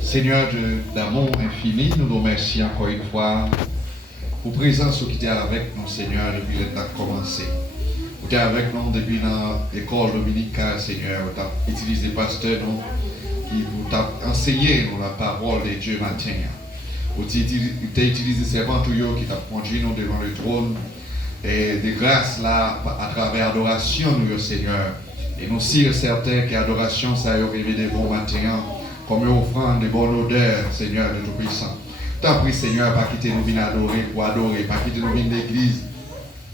Seigneur d'amour infini, nous vous remercions encore une fois pour présence qui était avec nous, Seigneur, depuis le temps commencé. Vous êtes avec nous depuis l'école dominicale, Seigneur. Vous avez utilisé les pasteurs qui vous ont enseigné la parole de Dieu matin. Vous avez utilisé les servants qui t'ont conduit nous devant le trône et de grâce là à travers l'adoration, nous, Seigneur. Et nous sommes certains que l'adoration, ça a arrivé de bon matin, comme une offrande de bonne odeur, Seigneur de Tout-Puissant. T'en prie, Seigneur, pas quitter nous venir adorer pour adorer, pas quitter nous venir l'église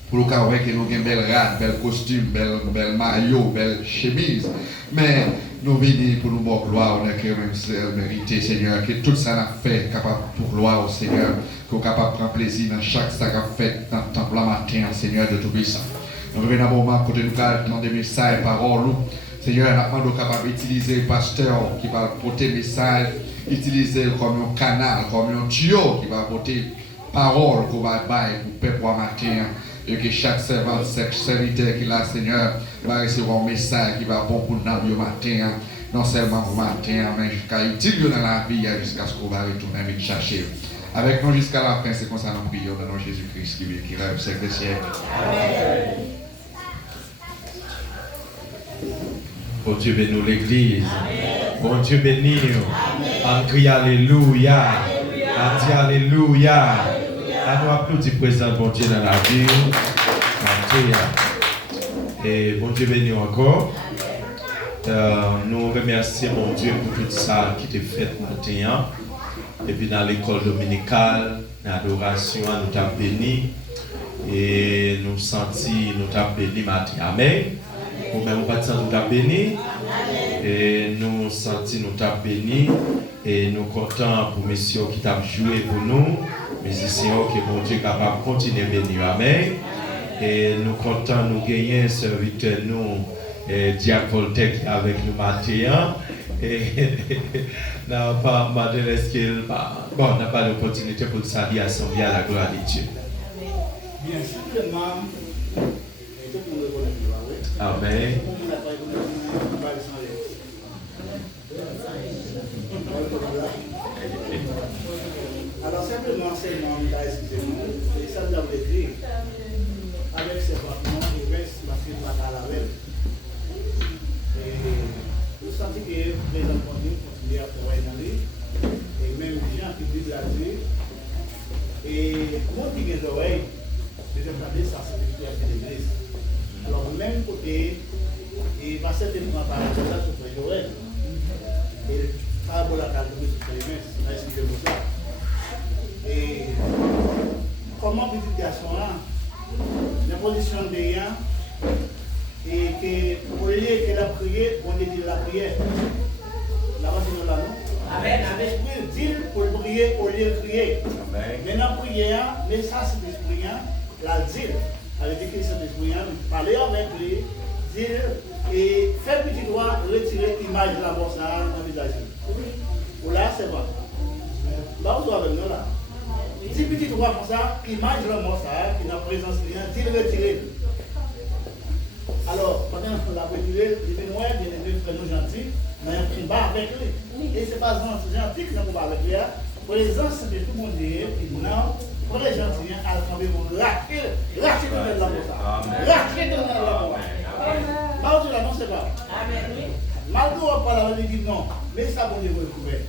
pour le cas où nous avons une belle rade, belle costume, belle maillot, belle chemise. Mais nous venons pour nous voir gloire, on est quand même mérité, Seigneur, que tout ça n'a fait capable pour gloire au Seigneur, qu'on est capable de prendre plaisir dans chaque sac à fait dans le temple matin, Seigneur de Tout-Puissant. Nous revenons à un moment côté nous dans des messages, paroles. Seigneur, nous sommes capables d'utiliser le pasteur qui va porter message, utiliser comme un canal, comme un tuyau qui va porter parole qu'on va bailler pour le peuple matin. Et que chaque servant, chaque serviteur qui l'a, Seigneur, va recevoir un message qui va bon pour nous matin, non seulement pour matin, mais jusqu'à utiliser dans la vie, jusqu'à ce qu'on va retourner et chercher. Avec nous jusqu'à la fin, c'est comme ça nous prions dans le nom de Jésus-Christ qui rêve au siècle des siècles. Amen. Bon Dieu bénit l'Église. Bon Dieu bénit nous. On crie Alléluia. On dit Alléluia. À nous applaudir présent bon Dieu dans la vie. Et bon Dieu bénit encore. Nous remercions mon Dieu pour tout ça qui était fait matin. Et puis dans l'école dominicale, l'adoration, nous t'avons béni. Et nous sentons, nous t'avons béni matin. Amen. Pour même pas nous t'avons béni. Et nous sentons, nous t'avons béni. Et nous contents pour messieurs qui t'ont joué pour nous. Musiciens que mon Dieu est capable de continuer à bénir. Amen. Et nous comptons nous gagner un serviteur, nous, Diacre Voltaire qui est avec nous matin. Et n'a pas bon, n'a pas l'opportunité pour saluer à son bien la gloire de Dieu. Bien simplement, Amen. Alors simplement, c'est mon gars, excusez-moi, et ça nous a dit, avec ses partenaires, il reste la fille à la veille. Et nous sentons que les enfants continuent à travailler dans lui, et même les gens qui vivent là-dessus. Et moi qui ai des oreilles, les entendez, ça c'est l'esprit de l'église. Alors, même côté, et pas certainement par exemple, ça sur les oreilles. Et pas pour la calcule sur les mains, excusez-moi ça. Et comment petite garçon là, la position de rien, et que au lieu que la prière, on dit la prière. La voici là, non? Amen. L'esprit dit pour prier au lieu de crier. Maintenant, prière, mais ça c'est l'esprit, la dire. Avec des questions d'esprit, parler avec lui, dire, et faire petit doigt, retirer l'image de la mort dans le visage. Ou là, c'est bon. Là, vous avez nous là. 10 petits doigts comme ça, image de la mort, qui n'a présence rien, dit le retirer. Alors, pendant qu'on l'a retiré, il dit, ouais, bien aimé, frère, nous gentils, mais un combat avec lui. Et ce n'est pas gentil que nous combat avec lui. Pour les anciens de tout le monde, pour les gentils, à tomber pour racheter de la mort. Racheter de la mort. Malgré la non, c'est pas. Malgré on parle, on dit non, mais ça, bon Dieu, vous le pouvez.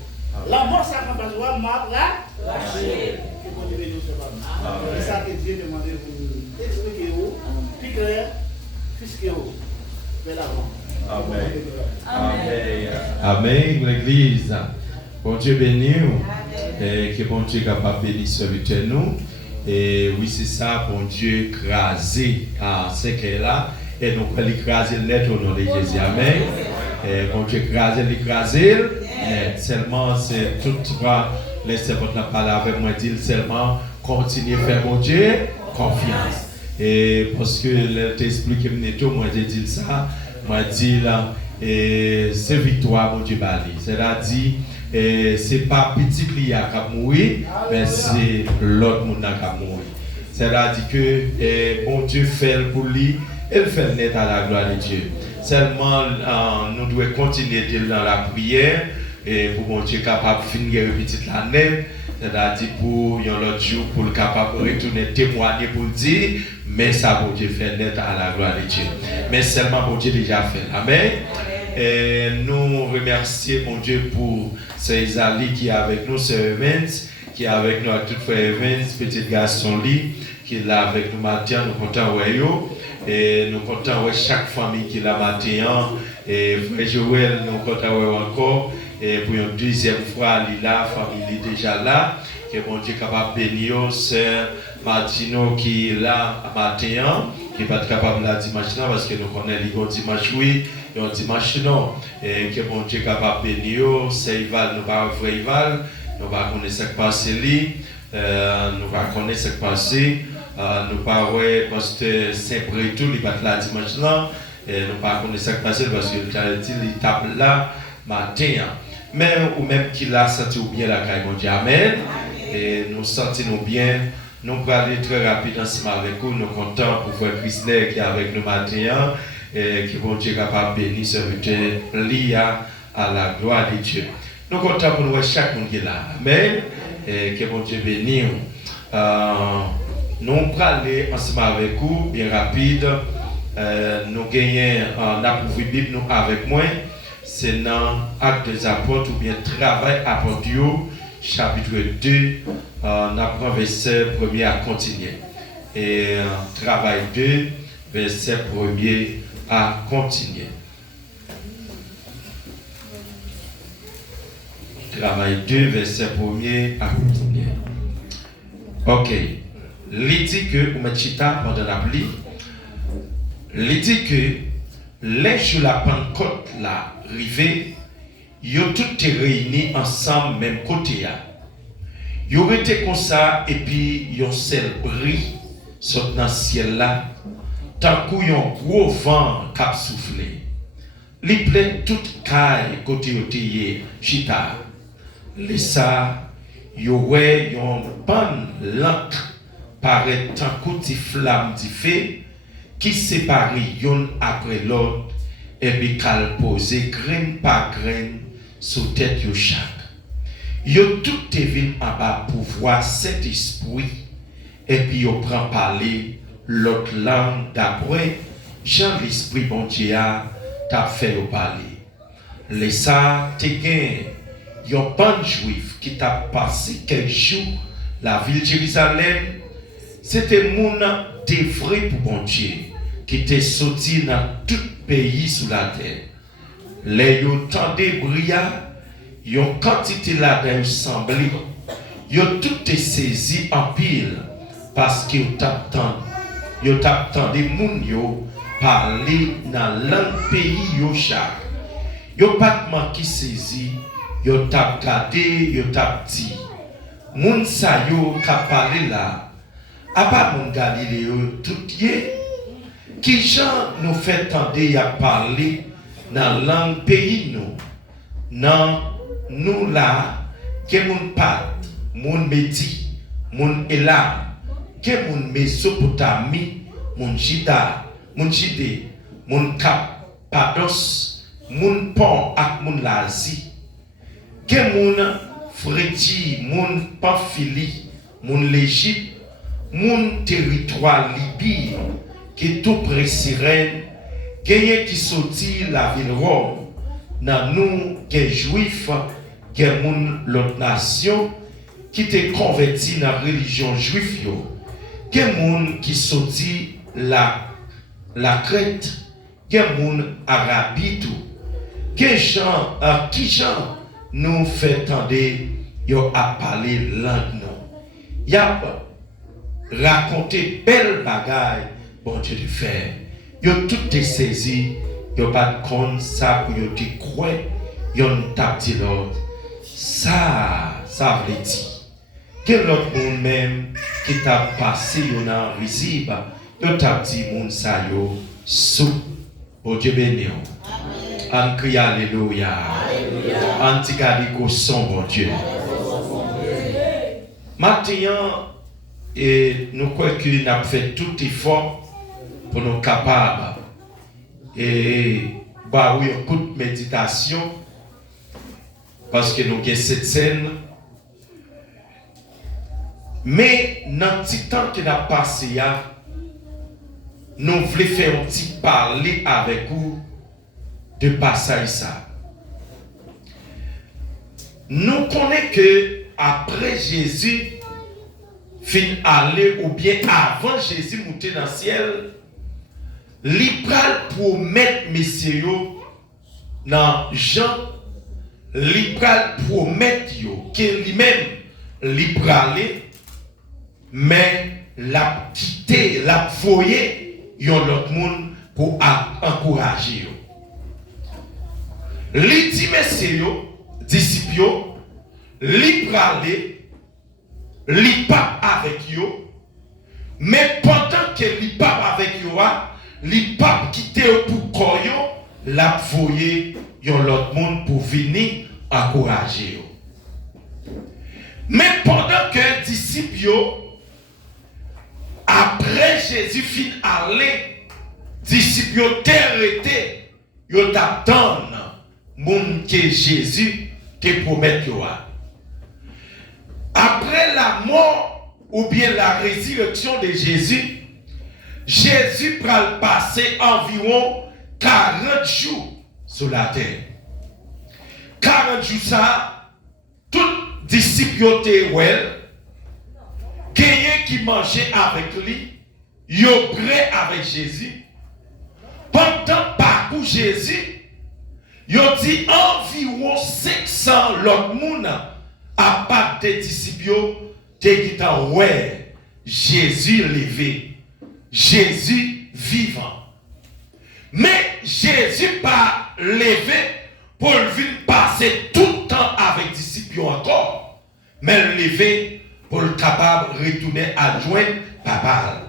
La mort, ça n'a pas besoin, mal là, lâcher. Que bon Dieu, nous se parle. C'est ça que Dieu demande de vous expliquer où, plus clair, puisque où. Mais l'avant. Amen. Amen, l'Église. Bon Dieu béni nous. Et que bon Dieu est capable de bénir serviteur nous. Et oui, c'est ça, bon Dieu écrasé à ce qu'elle là. Et nous pouvons l'écraser net au nom de Jésus. Amen. Et bon Dieu l'écraser. Seulement, c'est tout va laisser votre parole avec moi, dire seulement continuer à faire mon Dieu confiance. Et parce que l'esprit qui me dit, moi je dis ça, moi je dis là, c'est victoire mon Dieu bali. C'est-à-dire, c'est pas petit client qui a mouru, mais c'est l'autre monde qui a mouru. C'est-à-dire que bon Dieu fait pour lui, il fait net à la gloire de Dieu. Seulement, nous devons continuer dans la prière et pour bon Dieu capable de finir petite l'année, c'est-à-dire pour l'autre jour pour le capable de retourner témoigner pour dire mais ça bon Dieu fait net à la gloire de Dieu. Mais seulement bon Dieu déjà fait. Amen. Et nous remercions mon Dieu pour ces alliés qui est avec nous, ce Evans, qui est avec nous à toute fois Evans, petit garçon lui, qui est là avec nous matin, nous comptons ouais et nous comptons ouais chaque famille qui est là matin et frère Joël nous comptons ouais encore et pour une deuxième fois il est là, famille est déjà là, que mon Dieu capable de bénir sœur Martino qui est là matin, qui n'est pas capable là dimanche là parce que nous connaissons les dimanche oui. Et on dimanche non, et que mon Dieu est capable de bénir, c'est Ival, nous pas vrai Ival, nous pas connaître ce qui passe lui, nous pas connaître ce qui passe, nous pas ouais parce que Saint-Brétou, il va là dimanche là, et nous pas connaître ce qui passe parce qu'il a dit il tape là matin. Mais ou même qu'il a senti bien la caille mon Dieu, amen. Et nous sentons bien. Nous allons aller très rapide ensemble avec vous, nous comptons pour frère Chrysler qui est avec nous matin. Et que bon Dieu est capable de bénir serviteur lié à la gloire de Dieu. Nous comptons pour nous chaque monde qui est là. Amen. Et que bon Dieu bénisse. Nous allons aller ensemble avec vous, bien rapide. Nous gagnons un approuvé Bible nous avec moi. C'est dans Actes des Apôtres ou bien Travail Apôtres, chapitre 2. On apprend verset 1er à continuer. Et Travail 2, verset 1er à continuer. Travail 2, verset 1er à continuer. Ok. Il dit que, ou Machita, pendant la pluie, il dit que, les jours la Pentecôte, la rivée, ils ont tous réunis ensemble, même côté. Ils ont été comme ça, et puis ils ont seul brille, saute dans le ciel là. Tant qu'il y a un gros vent qui a soufflé, il plaît toute caille côté de chita. Les ça, il y aurait une bonne lampe paraît tant que flamme de feu qui sépare l'une après l'autre et puis qu'elle pose grain par grain sur tête de chaque. Yo tout est venu en bas pour voir cet esprit et puis yo prend parler l'autre langue d'après Jean l'esprit bon Dieu t'a fait au parler. Les ça te gain yon bon juif qui t'a passé quelques jours la ville de Jérusalem, c'était mon des vrais pour bon Dieu qui était sorti dans tout pays sous la terre. Les yon tendez brillant, yon quantité là d'un semblé, yon tout est saisi en pile parce que yon t'attend des moun yo parler dans l'un pays yo chaque. Yon pas manqué saisi, yon t'a gardé, yon t'a dit. Moun sa yo ka parlé là, à part moun Galiléo tout yé, qui gens nous fait tendre à parler dans langue pays nous, non nous là, que moun pat, moun Médi, moun Elam, que moun Mésopotamie, moun Jida, moun Jide, moun Cappadoce, moun Pont ak moun l'Asie, que moun Frégie, moun Pamphylie, moun l'Égypte, moun territoire Libye, qui tout près Cyrène, qui sorti la ville Rome, dans nous, qui juifs, qui moun l'autre nation, qui te converti dans la religion juive, qui moun qui sorti la Crète, qui moun Arabie tout, qui gens nous fait tendre yo a parler langue non. Y a raconté belle bagaille bon Dieu de faire. Yo tout est saisi, yo pas con ça pour yo te croire, yo t'a dit l'autre. Ça veut dire que l'autre monde même qui t'a passé yo nan risible, yo t'a dit moun sa yo sous. Bon Dieu béni. En crie alléluia. En tigadi ko son bon Dieu. Maintenant, et nous croyons qu'il a fait tout effort pour nous capables. Et bah oui, un coup de méditation. parce que nous avons cette scène. Mais dans le petit temps qui a passé, nous voulons faire un petit parler avec vous de passage ça. Nous connaissons que après Jésus fin aller ou bien avant Jésus monter dans le ciel, il pral promettre messieurs dans Jean, il pral promettre que lui-même il pral aller, mais la quitter, la foyer yon l'autre monde pour encourager yo. Li dit messieurs disciples, li pralé, li pape avec yo, mais pendant que li pape avec yo, li pape quitte pour koyo, la foyer yon l'autre monde pour venir encourager yo. Mais pendant que disciples yo, après Jésus fin aller, disciples yo t'arrêté, yo t'attendent moun que Jésus te promet yo. Après la mort ou bien la résurrection de Jésus, Jésus pral passer environ 40 jours sur la terre. 40 jours ça, tout disciples yo te wel, quelqu'un qui mangeait avec lui, yo prêt avec Jésus. Pendant parcours Jésus, yo dit environ 500 l'autre monde à part des disciples te dit ouais, Jésus levé, Jésus vivant. Mais Jésus pas levé pour venir passer tout le temps avec disciples encore, mais levé pour le capable de retourner à joindre papa.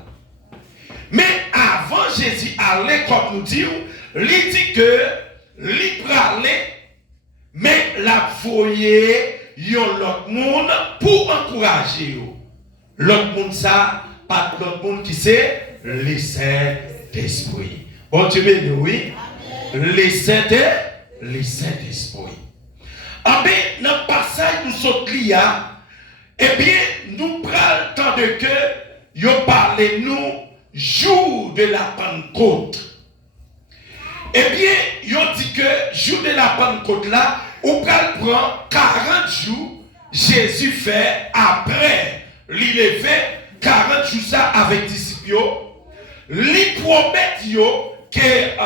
Mais avant Jésus allait, comme nous disons, il dit que il parlait, mais la foyer yon l'autre monde pour encourager yo. L'autre monde ça, pas l'autre monde qui c'est les Saint-Esprit. Bon Dieu béni, oui. Les Saint-Esprit. Ah bien, dans le passage nous sommes liés, eh bien, nous prenons le temps de que yo parlez nous jour de la Pentecôte. Eh bien, yo dit que jour de la Pentecôte là, on prend 40 jours, Jésus fait après, il fait 40 jours ça avec disciples, il promet yo que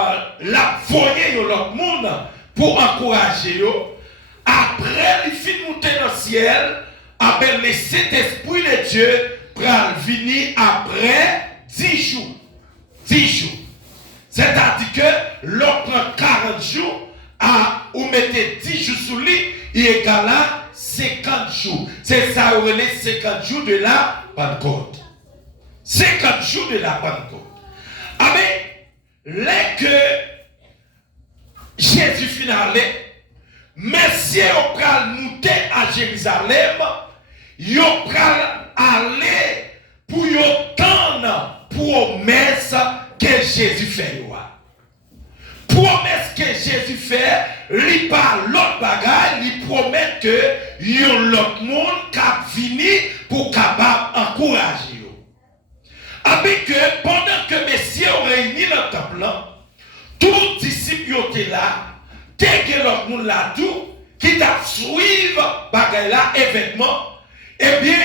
la foyer yo l'autre monde pour encourager yo. Après, il finit monter dans le ciel, avec le Saint-Esprit de Dieu pour venir après 10 jours. 10 jours. C'est-à-dire que l'on prend 40 jours, ou mettez 10 jours sous lui, il égale à 50 jours. C'est ça, on les 50 jours de la Pentecôte. 50 jours de la Pentecôte. Ah mais, là que Jésus finalait, Messieurs au pral monter à Jérusalem, yo pral aller pour yo tendre promesse que Jésus fait. Promesse que Jésus fait, li par l'autre bagaille, li promet que yon l'autre monde cap fini pour capable encourager yo. Avec que pendant que messieurs ont réuni le temple, tous disciples étaient là. Dès que l'autre monde là tout, qui t'a suivre bagaille là, événement, eh bien,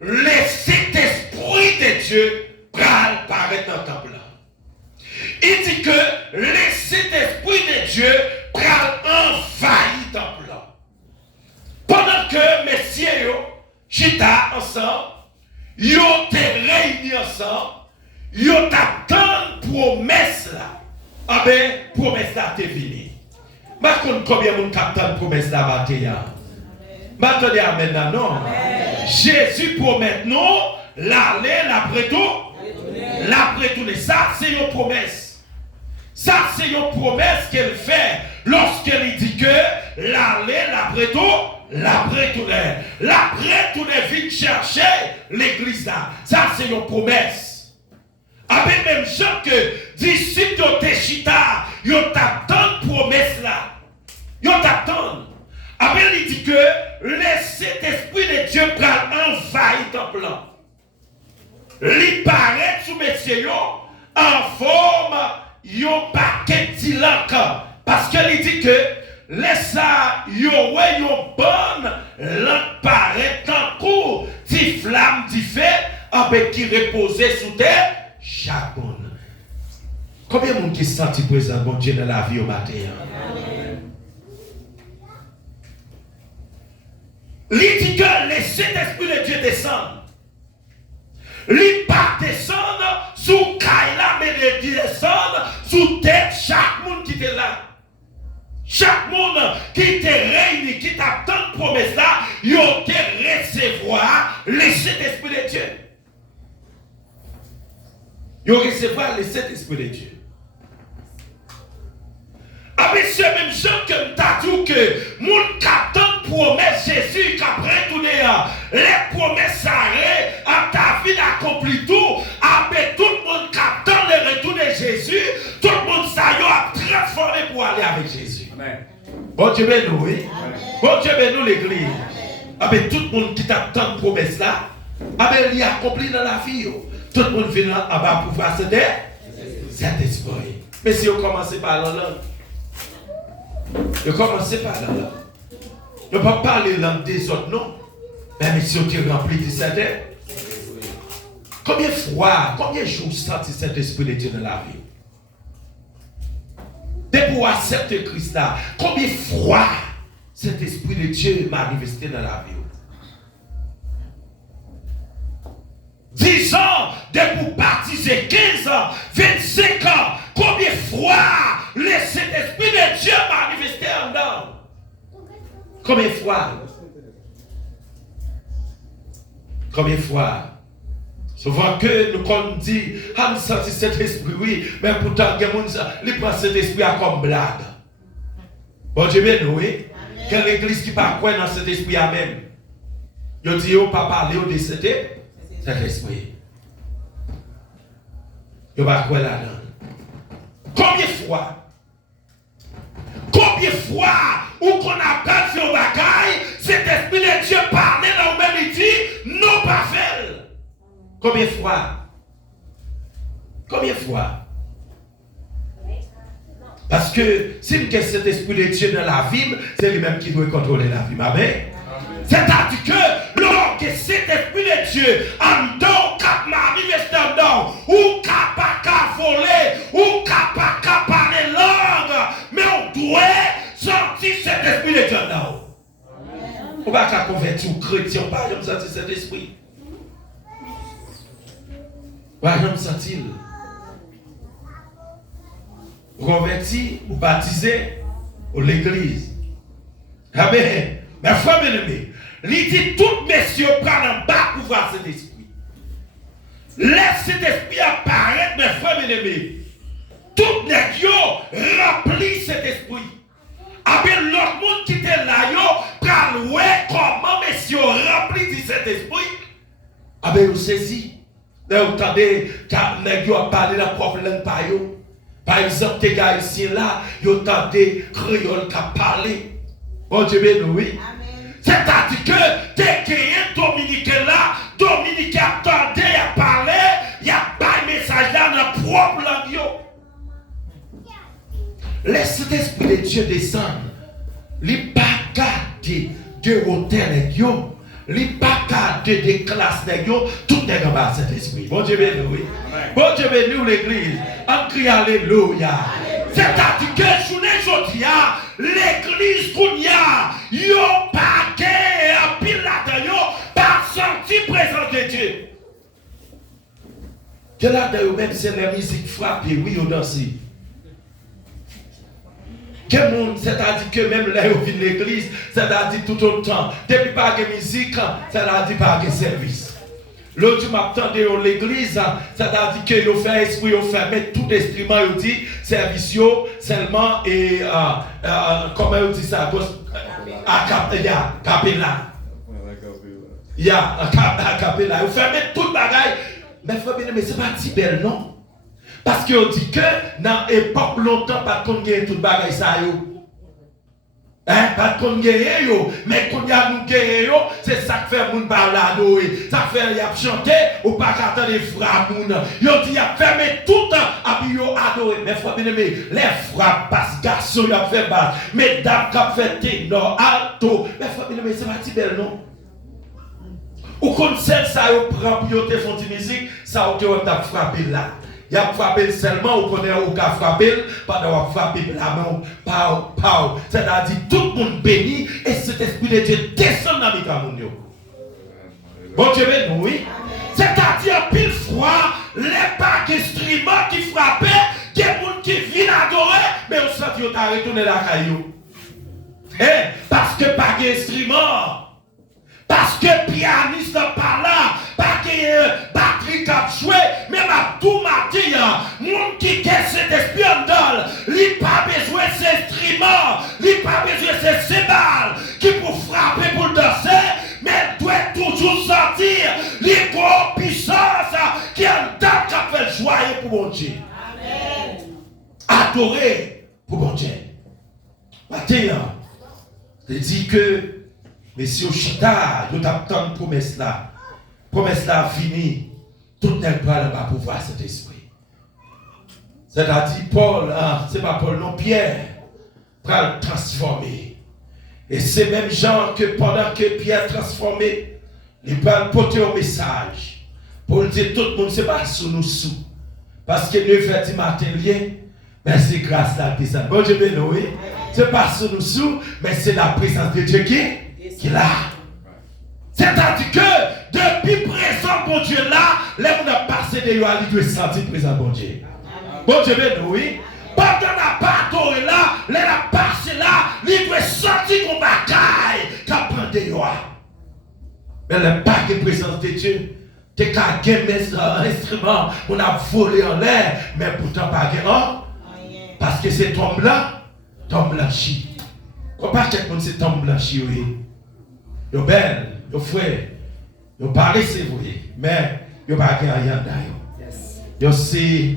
le Saint-Esprit de Dieu pral paraître dans le temple là. Il dit que le Saint-Esprit de Dieu pral envahir le temple là. Pendant que messieurs yo, chita ensemble, yo te réunis ensemble, yo t'attendent promesse là. Ah ben, promesse là t'es venu. Je ne sais pas combien de gens attendent promesse la bataille. Je dis amen non. Jésus promet non, l'aller, l'après-tourner. Ça, c'est une promesse. Ça, c'est une promesse qu'elle fait lorsqu'elle dit que l'aller, l'après-tourner. L'après-tourner vient chercher l'église là. Ça, c'est une promesse. Avec même gens que disciples de Chita, ils t'attendent promesse là. Ils t'attendent. Ah Après, il dit que le Saint-Esprit de Dieu prend envahir ton plan. Il paraît sous messieurs en forme yon paquet de parce que il dit que laisse ça yon bonne lampe paraît en cours ti flamme ti feu avec qui reposer sous terre chaque monde. Combien de monde qui senti présent bon Dieu dans la vie au matin? Il dit que le Saint-Esprit de Dieu descend. Il pas descendre sous Kaila, mais il descend sous tête chaque monde qui était là. Chaque monde qui était réuni, qui t'a tant de promesses là, il a recevoir le Saint-Esprit de Dieu. Il a recevoir le Saint-Esprit de Dieu. Avec ce même gens que t'as dit que mon captain promesse Jésus qu'après tout les promesses s'arrêtent à ta vie accompli tout avec tout le monde captain le retour de Jésus tout le monde ça a transformé pour aller avec Jésus. Amen. Bon Dieu béni nous, oui. Bon Dieu béni nous l'église. Avec tout le monde qui t'attend de promesse là, avec il accompli dans la vie. Tout le monde vient en bas pour voir cet esprit. Mais si on commence par la langue, je commence par la langue. Je ne peux pas parler langue des autres, non. Mais si on est rempli de cet esprit, combien de fois, combien de jours senti cet esprit de Dieu dans la vie? Dès pour accepter Christ là, combien de fois cet esprit de Dieu m'a manifesté dans la vie? 10 ans, dès pour baptiser, 15 ans, 25 ans, combien de fois le Saint-Esprit de Dieu m'a manifesté en dedans? Combien de fois? Combien de fois? Souvent que nous qu'on dit, ah, nous sentons cet esprit, oui, mais pourtant, il prend cet esprit comme blague. Bon Dieu, bien, oui. Quelle église qui ne croit dans cet esprit à même? Il dit, oh, pas parler au décédé. Cet esprit. Il va croire là-dedans. Combien de fois où qu'on appelle sur bagaille, cet esprit de Dieu parlait dans l'humanité, non pas fait. Combien de fois? Parce que si nous avons cet esprit de Dieu dans la vie, c'est lui-même qui doit contrôler la vie. Amen. C'est-à-dire que lorsque cet esprit de Dieu en dedans, cap manifeste en dedans, ou cap à voler, ou cap à parler langue, mais on doit sentir cet esprit de Dieu en dedans. On va pas convertir aux chrétiens, on va pas sentir cet esprit. On va pas sentir. Converti ou baptisé ou l'église. Amen. Mais frère bien-aimé, il dit tout messieurs prennent en bas pour voir cet esprit. Laisse cet esprit apparaître, mes frères bien-aimés. Tout les gens remplit cet esprit. Avec l'autre monde qui était là, prend ouais comment messieurs remplit cet esprit. Avec vous saisi. Là vous entendez quand les gens parlent la propre langue par eux. Par exemple, les gars ici là, vous entendez créole qui parler. Bon Dieu béni, oui. C'est-à-dire que dès qu'il y a un Dominicain là, Dominicain attendait à parler, il y a pas un message là dans la propre langue. Laisse cet esprit de Dieu descendre. Il n'y a pas garder de hôtel, il n'y a pas garder de classes, tout est dans cet esprit. Bon Dieu béni, oui. Bon Dieu béni, l'église. On crie alléluia. C'est-à-dire que je ne dis pas, l'église qu'on y a, yon paquet à pile là-dedans, par senti présence de Dieu. Que là-dedans, même si la musique frappe, oui, on danse. Que monde, c'est-à-dire que même là, on vient de l'église, c'est-à-dire tout le temps, depuis pas de musique, c'est-à-dire pas de service. L'autre jour, m'attendais à l'église, c'est-à-dire que vous fait esprit, vous fait mettre tout instrument, vous dit service seulement et comment vous dit ça, capella. Il y a un capella. Vous fait mettre tout le bagaille. Mais frère bien, mais c'est pas si belle, non? Parce qu'on dit que dans l'époque longtemps, pas qu'on gagne tout le bagaille ça. Pas qu'on gagne yo, mais qu'on y a nous gagne yo, c'est ça qui fait moun balado, ça fait y a chanter ou pas qu'attendre les frères moun. Yo dit y a fermé tout temps à puis yo adoré. Mais frère bien-aimé, les frères basse garçon y a fait basse, mesdames qui a fait ténor, alto. Mais frère bien-aimé, c'est pas si belle non. Ou comme celle ça yo prend pour yo te font de musique, ça ou te t'a frappé là. Il a frappé seulement, ou connaît ou qu'a frappé, pas d'avoir frappé la main, pau. C'est-à-dire tout le monde béni et cet esprit de Dieu descend dans les camounios. Bon Dieu, oui. C'est-à-dire, pile fois, les bacs instruments qui frappaient, des gens qui viennent adorer, mais on sent qu'ils ont retourné la caillou. Parce que pas d'instrument. Parce que pianiste pas là, pas que batterie qui a joué, même à tout matin, monde qui a cet esprit en dol, il n'a pas besoin de ces instruments, il n'a pas besoin de ces cymbales qui pour frapper, pour danser, mais doit toujours sentir l'ego puissance qui est en dol qui a fait joyer pour mon Dieu. Amen. Adorer pour mon Dieu. Matin, il dit que mais si au chita, vous avez tant de promesses là fini, tout n'est pas là pour voir cet esprit. C'est-à-dire Paul, c'est pas Paul, non Pierre, pour le transformer. Et c'est même genre que pendant que Pierre transformé, il va porter un message pour dire tout le monde, c'est pas sous nous sous. Parce que 9h du matin, mais c'est grâce à la Bon Dieu, oui. C'est pas sous nous sous, mais c'est la présence de Dieu qui est là. C'est-à-dire que depuis présent, bon Dieu là, les gens ont passé de yo, ils doivent sentir présent, bon Dieu. Bon Dieu, oui. Pendant la bataille là, les gens ont passé là, ils doivent sentir qu'on bataille, qu'on prend de yo. Mais le pas de présence de Dieu, t'es qu'à gagner un instrument, on a volé en l'air, mais pourtant pas gagner. Parce que c'est ton blanchi. Comment quelqu'un c'est ton blanchi, oui. Yo belle, yo frère, yo parlé c'est vrai, mais yo pas rien d'ailleurs. Yo c'est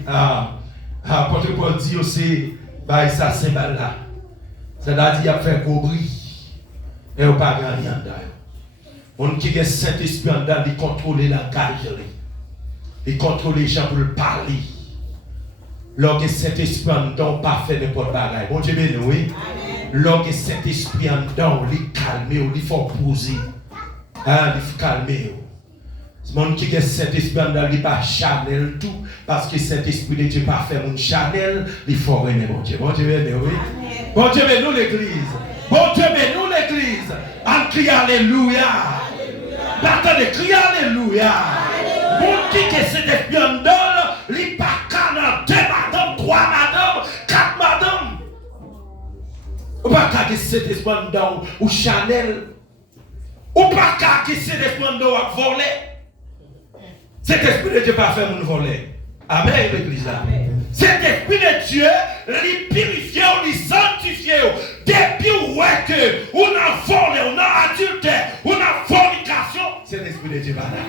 Apôtre Paul dit yo c'est bah ça symbole là. C'est-à-dire il a fait cobri. Et yo pas rien d'ailleurs. On qui est Saint-Esprit en dedans, il contrôle la langage, il contrôle les gens pour le parler. Lorsque Saint-Esprit en dedans, pas fait n'importe quoi. Bon Dieu béni, oui. Lorsque Saint-Esprit en dedans, il calme, il faut poser. Il faut calmer. Ce monde qui est Saint-Esprit en dedans, il pas Chanel tout. Parce que Saint-Esprit de Dieu pas fait mon Chanel, il faut remettre mon Dieu. Bon Dieu béni, oui. Bon Dieu béni, nous l'église. Bon Dieu béni, nous l'église. En criant Alléluia. Attendez, criez Alléluia. Bon qui est Saint-Esprit en dedans, il pas canon, 2 madame, 3 madame, 4 madame. Ou pas qu'à cet esprit dedans ou Chanel. Ou pas qu'à cet esprit dedans ou voler. Cet esprit de Dieu pas fait mon voler. Amen l'église là. Cet esprit de Dieu, il purifie, il sanctifie. Depuis où est que on a volé, on a adultère, on a fornication, cet esprit de Dieu pas là.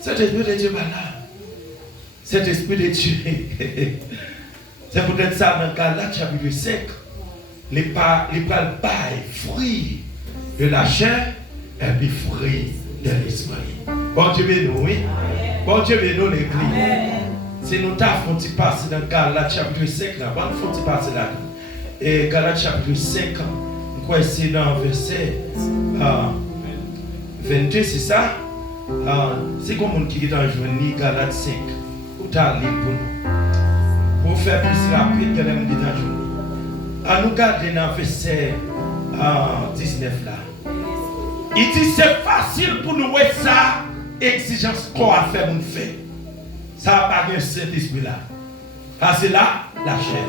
Cet esprit de Dieu pas là. Cet esprit de Dieu. C'est peut-être ça dans le cas là, chapitre 5. Les pas le fruit de la chair et puis fruit de l'esprit. Bon Dieu béni, oui. Bon Dieu béni, l'église. Si nous t'avons passé dans le cas là, chapitre 5, là, on faut passer là. Et Galates chapitre 5, on croit c'est dans le verset 22, c'est ça? C'est comme on qui est dans le journée Galates 5. Où t'as lu pour nous? Pour faire plus rapide que les gens qui sont dans le journée. À nous garder dans le verset 19 là. Il dit c'est facile pour nous voir ça, exigence qu'on a fait, mon fait. Ça n'a pas de cet esprit là. Parce que là, la chair.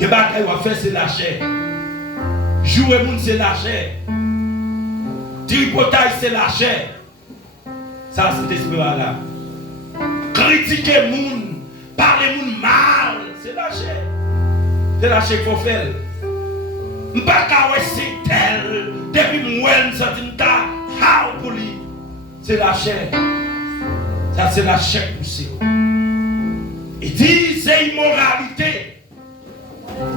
Que bagaille va faire, c'est la chair. Jouer moun, c'est la chair. Tripotage, c'est la chair. Ça, c'est cet esprit là. Critiquer moun, parler moun mal, c'est la chair. C'est la chair qu'il faut faire. Je ne peux pas c'est tel. Depuis moi, je ne pour lui. C'est la chair. Ça, c'est la chair poussée. Il dit c'est immoralité,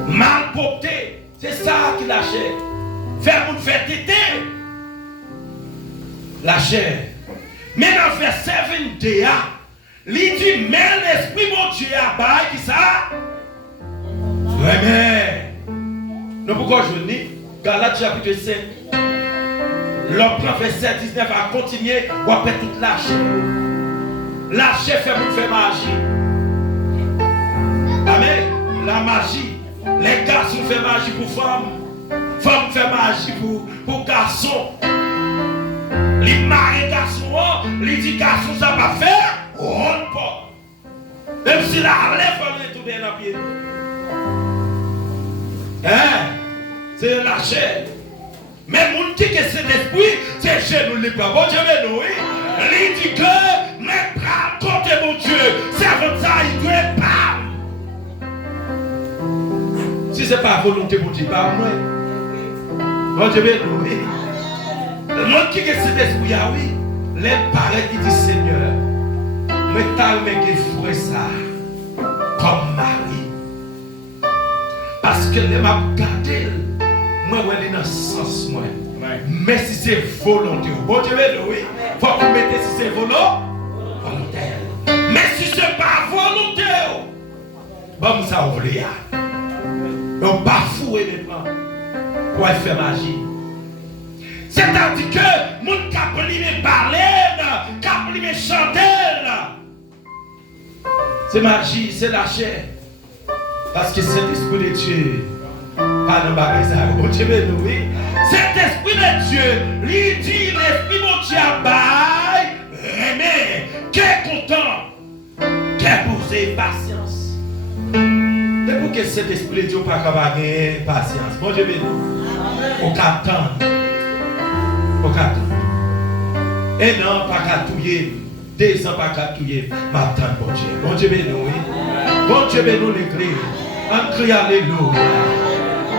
malpropreté, C'est ça qui la chair. Faire pour faire téter. La chair. Mais dans le verset 22, il dit, mais l'esprit mon Dieu a bail qui ça? Mais. Non, pourquoi je dis? Galates chapitre 5. L'homme prend verset 19 à continuer, ou après toute la chair. La chair fait pour faire magie. Amen. La magie. Les garçons font magie pour femmes. Femmes font magie pour garçons. Les maris garçons, les dit garçons ça va faire, on pas. Même si la lèvre est tout dans le pied. Hein? C'est la chair. Mais mon dit que cet esprit, c'est chez nous les pas. Bon Dieu, mais nous, il dit que, mais prends côté mon Dieu, c'est comme ça, il doit pas. Si ce n'est pas volonté, mon Dieu, pas moi. Bon Dieu, mais nous, le monde qui est cet esprit, oui, les parents qui disent Seigneur, mais t'as que frère ça, comme mari. Parce que les m'a gardé, moi, je suis dans ce sens, moi. Mais si c'est volontaire, bon Dieu, oui, il faut que vous mettez si c'est volontaire. Mais si ce n'est pas volontaire, bon, ça oublie. Donc, pas fouer les plans pour faire magie. C'est-à-dire que mon capable parler, capable chanter. C'est magie, c'est la chair. Parce que c'est l'esprit de Dieu. Pas dans le Dieu, oui. Cet esprit de Dieu, lui dit l'esprit de Dieu a bail, aimé, qui est content, qui est posé patience. C'est pour que cet esprit de Dieu pas gagner patience. Bon Dieu, au qu'attendre. Au qu'attendre. Et non, pas qu'à touiller. 2 ans, pas qu'à touiller. M'attendre, bon Dieu. Bon Dieu, oui. Bon Dieu, nous l'église. On crie alléluia.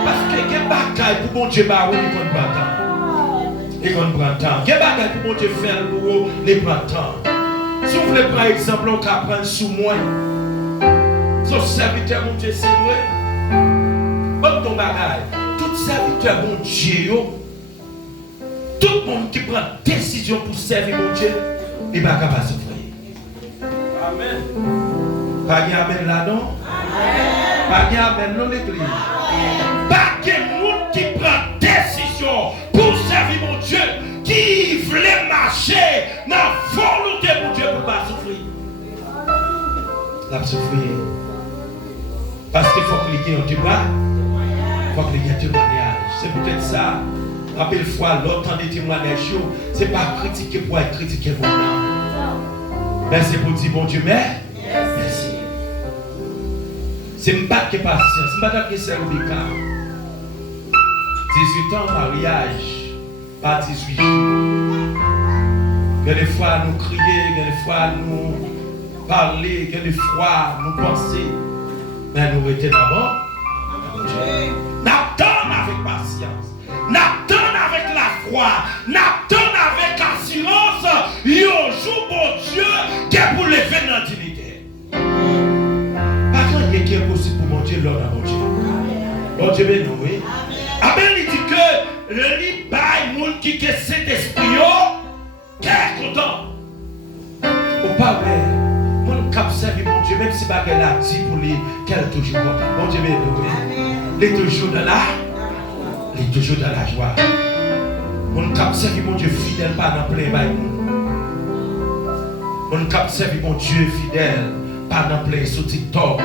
Parce que quel bagaille pour mon Dieu, bah oui, il prend temps. Il prend temps. Quel bagaille pour mon Dieu faire pour vous, il prend temps. Si vous voulez par exemple, on peut prendre sous moi. Son serviteur, mon Dieu, c'est vrai. Bon ton bagaille. Tout serviteur, mon Dieu, tout le monde qui prend décision pour servir mon Dieu, il va pas souffrir. Amen. Pas de amen là, non? Pas de amen, non, l'église. Pas de monde qui prend décision pour servir mon Dieu, qui voulait marcher dans la volonté de mon Dieu pour ne pas souffrir. La souffrir. Parce qu'il faut qu'il y ait un témoignage. Il faut qu'il y ait un témoignage. C'est peut-être ça. Rappelle fois, l'autre des témoignages, ce n'est pas critiquer pour être critiqué pour nous. Mais c'est pour dire, bon Dieu, merci. C'est une batte qui est patience. C'est une batte qui est servica. 18 ans, mariage, pas 18 jours. Il y a des fois nous crier, il y a des fois nous parler, il y a des fois nous penser. Mais nous étions d'abord. N'attendons avec patience. N'attendons avec la foi. N'attendons avec assurance. Il y a un jour, bon Dieu, qui est pour lever dans l'intimité. Pas grand-chose qui est possible pour mon Dieu, l'homme à mon Dieu. Bon Dieu, béni, oui. Amen, il dit que le lit bail, monde qui est cet esprit, qui est content. Au pas vrai. Mon cap servi mon Dieu, même si baguette a dit pour lui qu'elle est toujours content. Mon Dieu, il est toujours dans la, il est toujours dans la joie. Mon cap servi mon Dieu fidèle, pas dans plein bail. Mon cap servi mon Dieu fidèle, pas dans plein sur TikTok,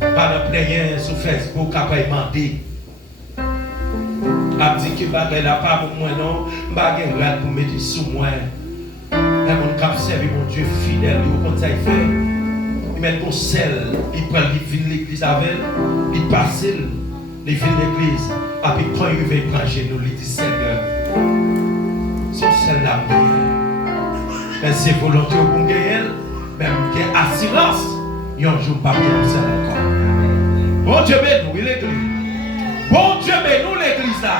pas dans plein sur Facebook, pas demander. A dit que baguette n'a pas pour moi non, baguette regarde pour mettre sous moi. Et mon cap servi mon Dieu fidèle, il comme ça il fait. Il met mon sel, il prend, il vient l'église avec, il passe, il vient l'église. Après quand il vient prendre chez nous, il dit Seigneur, son sel là, mais c'est volonté pour gagner, même qu'il y ait assurance, il y a un jour pas bien sel encore. Bon Dieu, mais nous, l'église. Bon Dieu, mais nous, l'église là.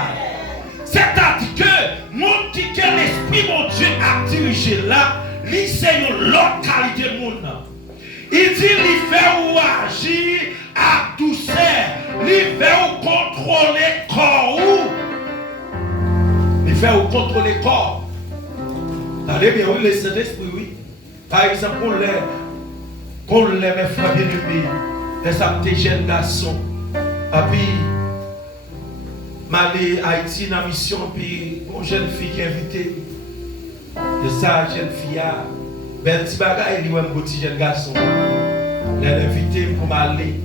C'est-à-dire que mon qui est l'esprit, mon Dieu, a dirigé là, lui c'est une autre qualité de monde. Il dit, il fait ou agir à douceur, il fait contrôler le corps. Il fait contrôler le corps. Allez bien, oui, le Saint-Esprit, oui. Par exemple, qu'on les mes frères bien-aimés, les aptes jeunes garçons, et puis, m'aller à Haïti dans la mission, puis une jeune fille qui est invitée. De ça, jeune fille, belle petit bagaille, il y a un petit jeune garçon. Elle est invitée pour m'aller.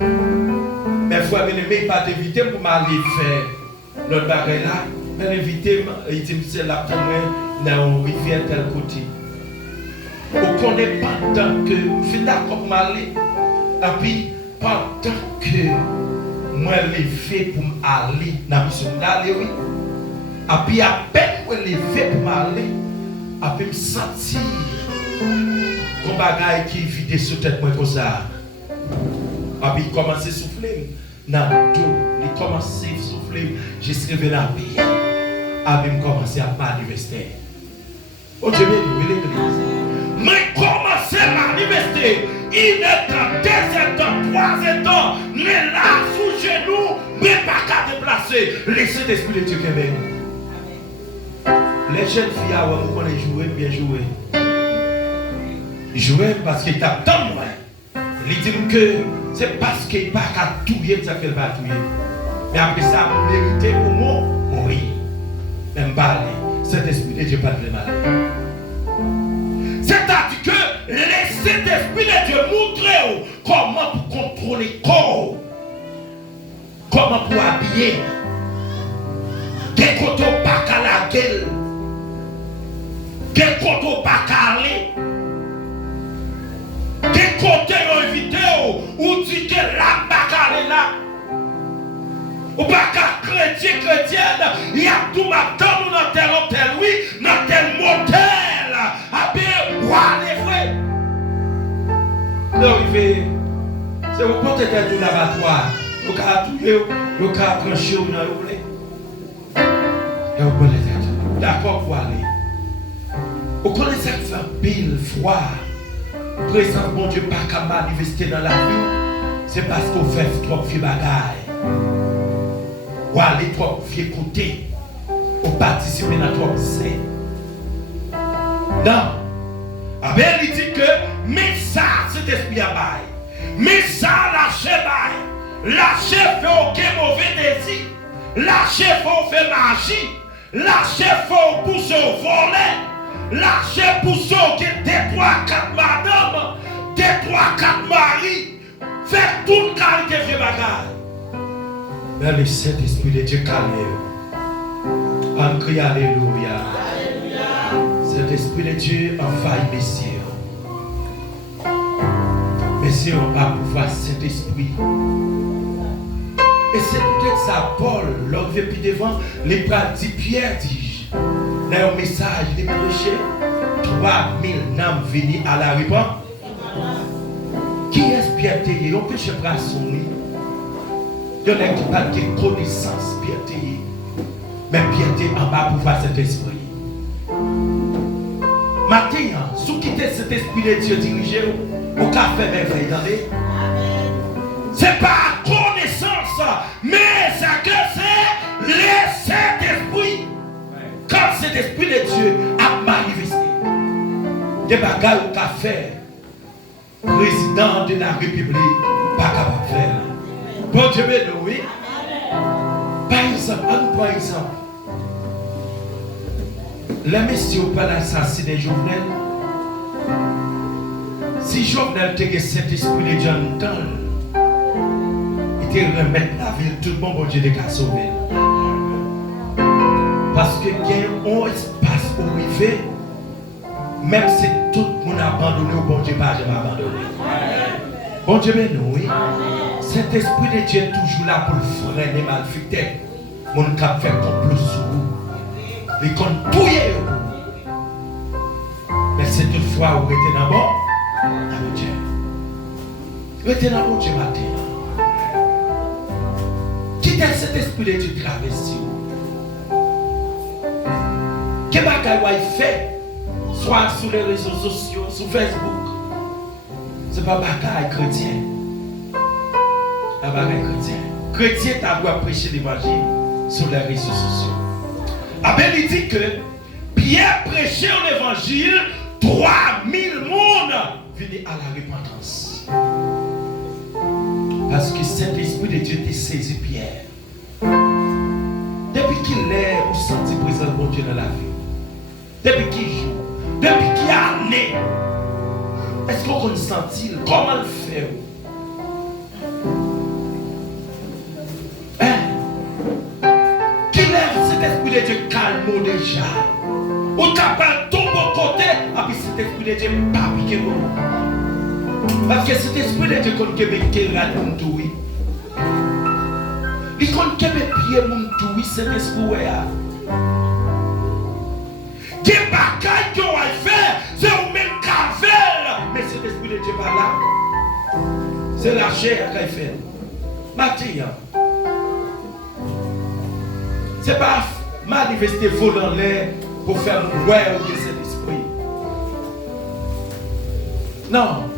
Mes frères bien-aimés, il pas invité pour m'aller faire l'autre bagaille là. Mais l'invité, il dit, c'est la première dans une rivière tel côté. On connaît pas tant que, je suis d'accord pour m'aller. Et puis, pendant que moi, je l'ai fait pour m'aller dans la mission d'aller, oui. Et puis, à peine que je l'ai fait pour m'aller, et puis, me sentir comme bagaille qui vide sur tête moi comme ça. Et puis, il commence à souffler dans le dos. Il commence à souffler. J'ai escrevé la vie. Et puis, il commence à manifester. Oh Dieu, oui, l'église. Mais commencez à manifester. Il est en deuxième temps, troisième temps. Mais là, sous genou, mais pas qu'à déplacer. Laissez l'Esprit de Dieu qui est venu. Les jeunes filles, vous connaissez jouer, bien jouer. Jouer parce qu'il tape tant loin. Il dit que c'est parce qu'il n'a pas qu'à touiller ça qu'elle va touiller. Mais après ça, vous méritez pour moi, mourir. Même pas aller. Cet esprit de Dieu pas de mal. C'est-à-dire que laissez l'esprit de Dieu montrer comment pour contrôler le corps. Comment pour habiller. Quel côté pas qu'à la gueule. Quel côté pas qu'à aller. Quel côté ont invité ou dit que la bagarre là. Ou pas qu'à chrétienne, il y a tout maintenant dans tel hôtel, oui, dans tel motel. Ah bien, ouah, les frères. Non, c'est vous portez tête de l'abattoir. Vous pouvez tuer, vous pouvez trancher ou non, vous voulez. Et vous prenez tête. D'accord pour aller. Vous connaissez que ça pile froid. Présence, mon Dieu, pas qu'à manifester dans la vie. C'est parce qu'on fait trop de bagaille. Ou aller trop vieux côté, ou participer dans trop c'est. Non. Ah bien, il dit que, mais ça, c'est esprit à bail. Mais ça, lâchez bail. Lâchez fait aucun mauvais désir. Lâchez faut faire magie. Lâchez faut pousser au volet. Lâchez pousser au qui des 3-4 madame, des 3-4 maris. Faites toute qualité de bagaille. Mais le Saint-Esprit de Dieu calme. On crie Alléluia. Saint-Esprit de Dieu envahit Messieurs. Messieurs, on va pouvoir Saint-Esprit. Et c'est peut-être ça, Paul, l'homme vient plus devant, les bras dit Pierre dit, dans un message, il prêchait 3000 âmes venues à la repentance. Qui est-ce Pierre Théier? On peut se prendre son lit. Il y en a qui parlent de connaissance, piété. Mais piété en bas pour voir cet esprit. Maintenant, si vous quittez cet esprit de Dieu dirigé, au café merveille, attendez. C'est pas connaissance, mais c'est que c'est le Saint-Esprit. Quand cet esprit de Dieu a manifesté, des bagages au café, président de la République, pas capable de faire. Bon Dieu, oui. Par exemple, les messieurs n'ont pas assassiné Jovenel. Si Jovenel était cet esprit de Dieu en temps, il était remettre la ville, tout le monde, bon Dieu, de sauver. Parce que il y a un espace où il fait, même si tout le monde a abandonné, bon Dieu, pas jamais abandonné. Bon Dieu, oui. Cet esprit de Dieu est toujours là pour freiner mal malfecté. Mon cap fait complot sur vous. Il compte tout. Mais c'est toutefois où était d'abord dans mon Dieu. Où était dans mon Dieu matin. Quittez cet esprit de Dieu travesti. Quel bagage il fait, soit sur les réseaux sociaux, sur Facebook. Ce n'est pas bagaille chrétien. la bagaille chrétien. Chrétien, tu dois prêcher l'évangile sur les réseaux sociaux. Abel il dit que Pierre prêchait l'évangile, 3000 personnes venaient à la repentance. Parce que Saint-Esprit de Dieu t'a saisi Pierre. Depuis qu'il est, vous sentez présent de bon Dieu dans la vie. Depuis qu'il joue, depuis qu'il est né. Est-ce qu'on peut sentir comment le faire? Qu'il est cet esprit de Dieu calme déjà. Ou capable de tomber au côté, et puis cet esprit de Dieu pas piqué pour nous. Parce que cet esprit de Dieu qu'on Québec qui est pour nous. Il qu'on Québec pied pour nous, cet esprit là. Des bagages qu'on va faire, c'est au même caverne. Mais cet esprit de Dieu pas là. C'est la chair qu'il fait. Mathieu. C'est pas manifester vol en l'air pour faire mourir cet esprit. Non.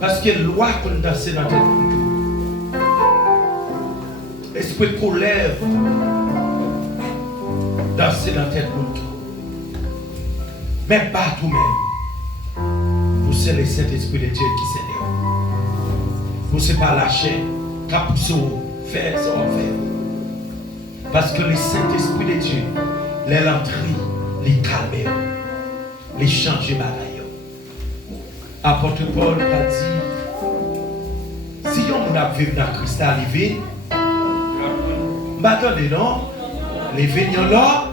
Parce que la loi qu'on danse dans la tête de tout. Esprit de colère danser dans la tête de tout. Mais pas tout même. Vous c'est le Saint-Esprit de Dieu qui s'est là. Vous c'est pas lâcher, capsule, faire ça, faire. Parce que le Saint-Esprit de Dieu, les l'entrée, les calmer, les changer bagaille. Apôtre Paul a dit, si on a vécu dans Christ à l'évêque, attendez non, les vignes là,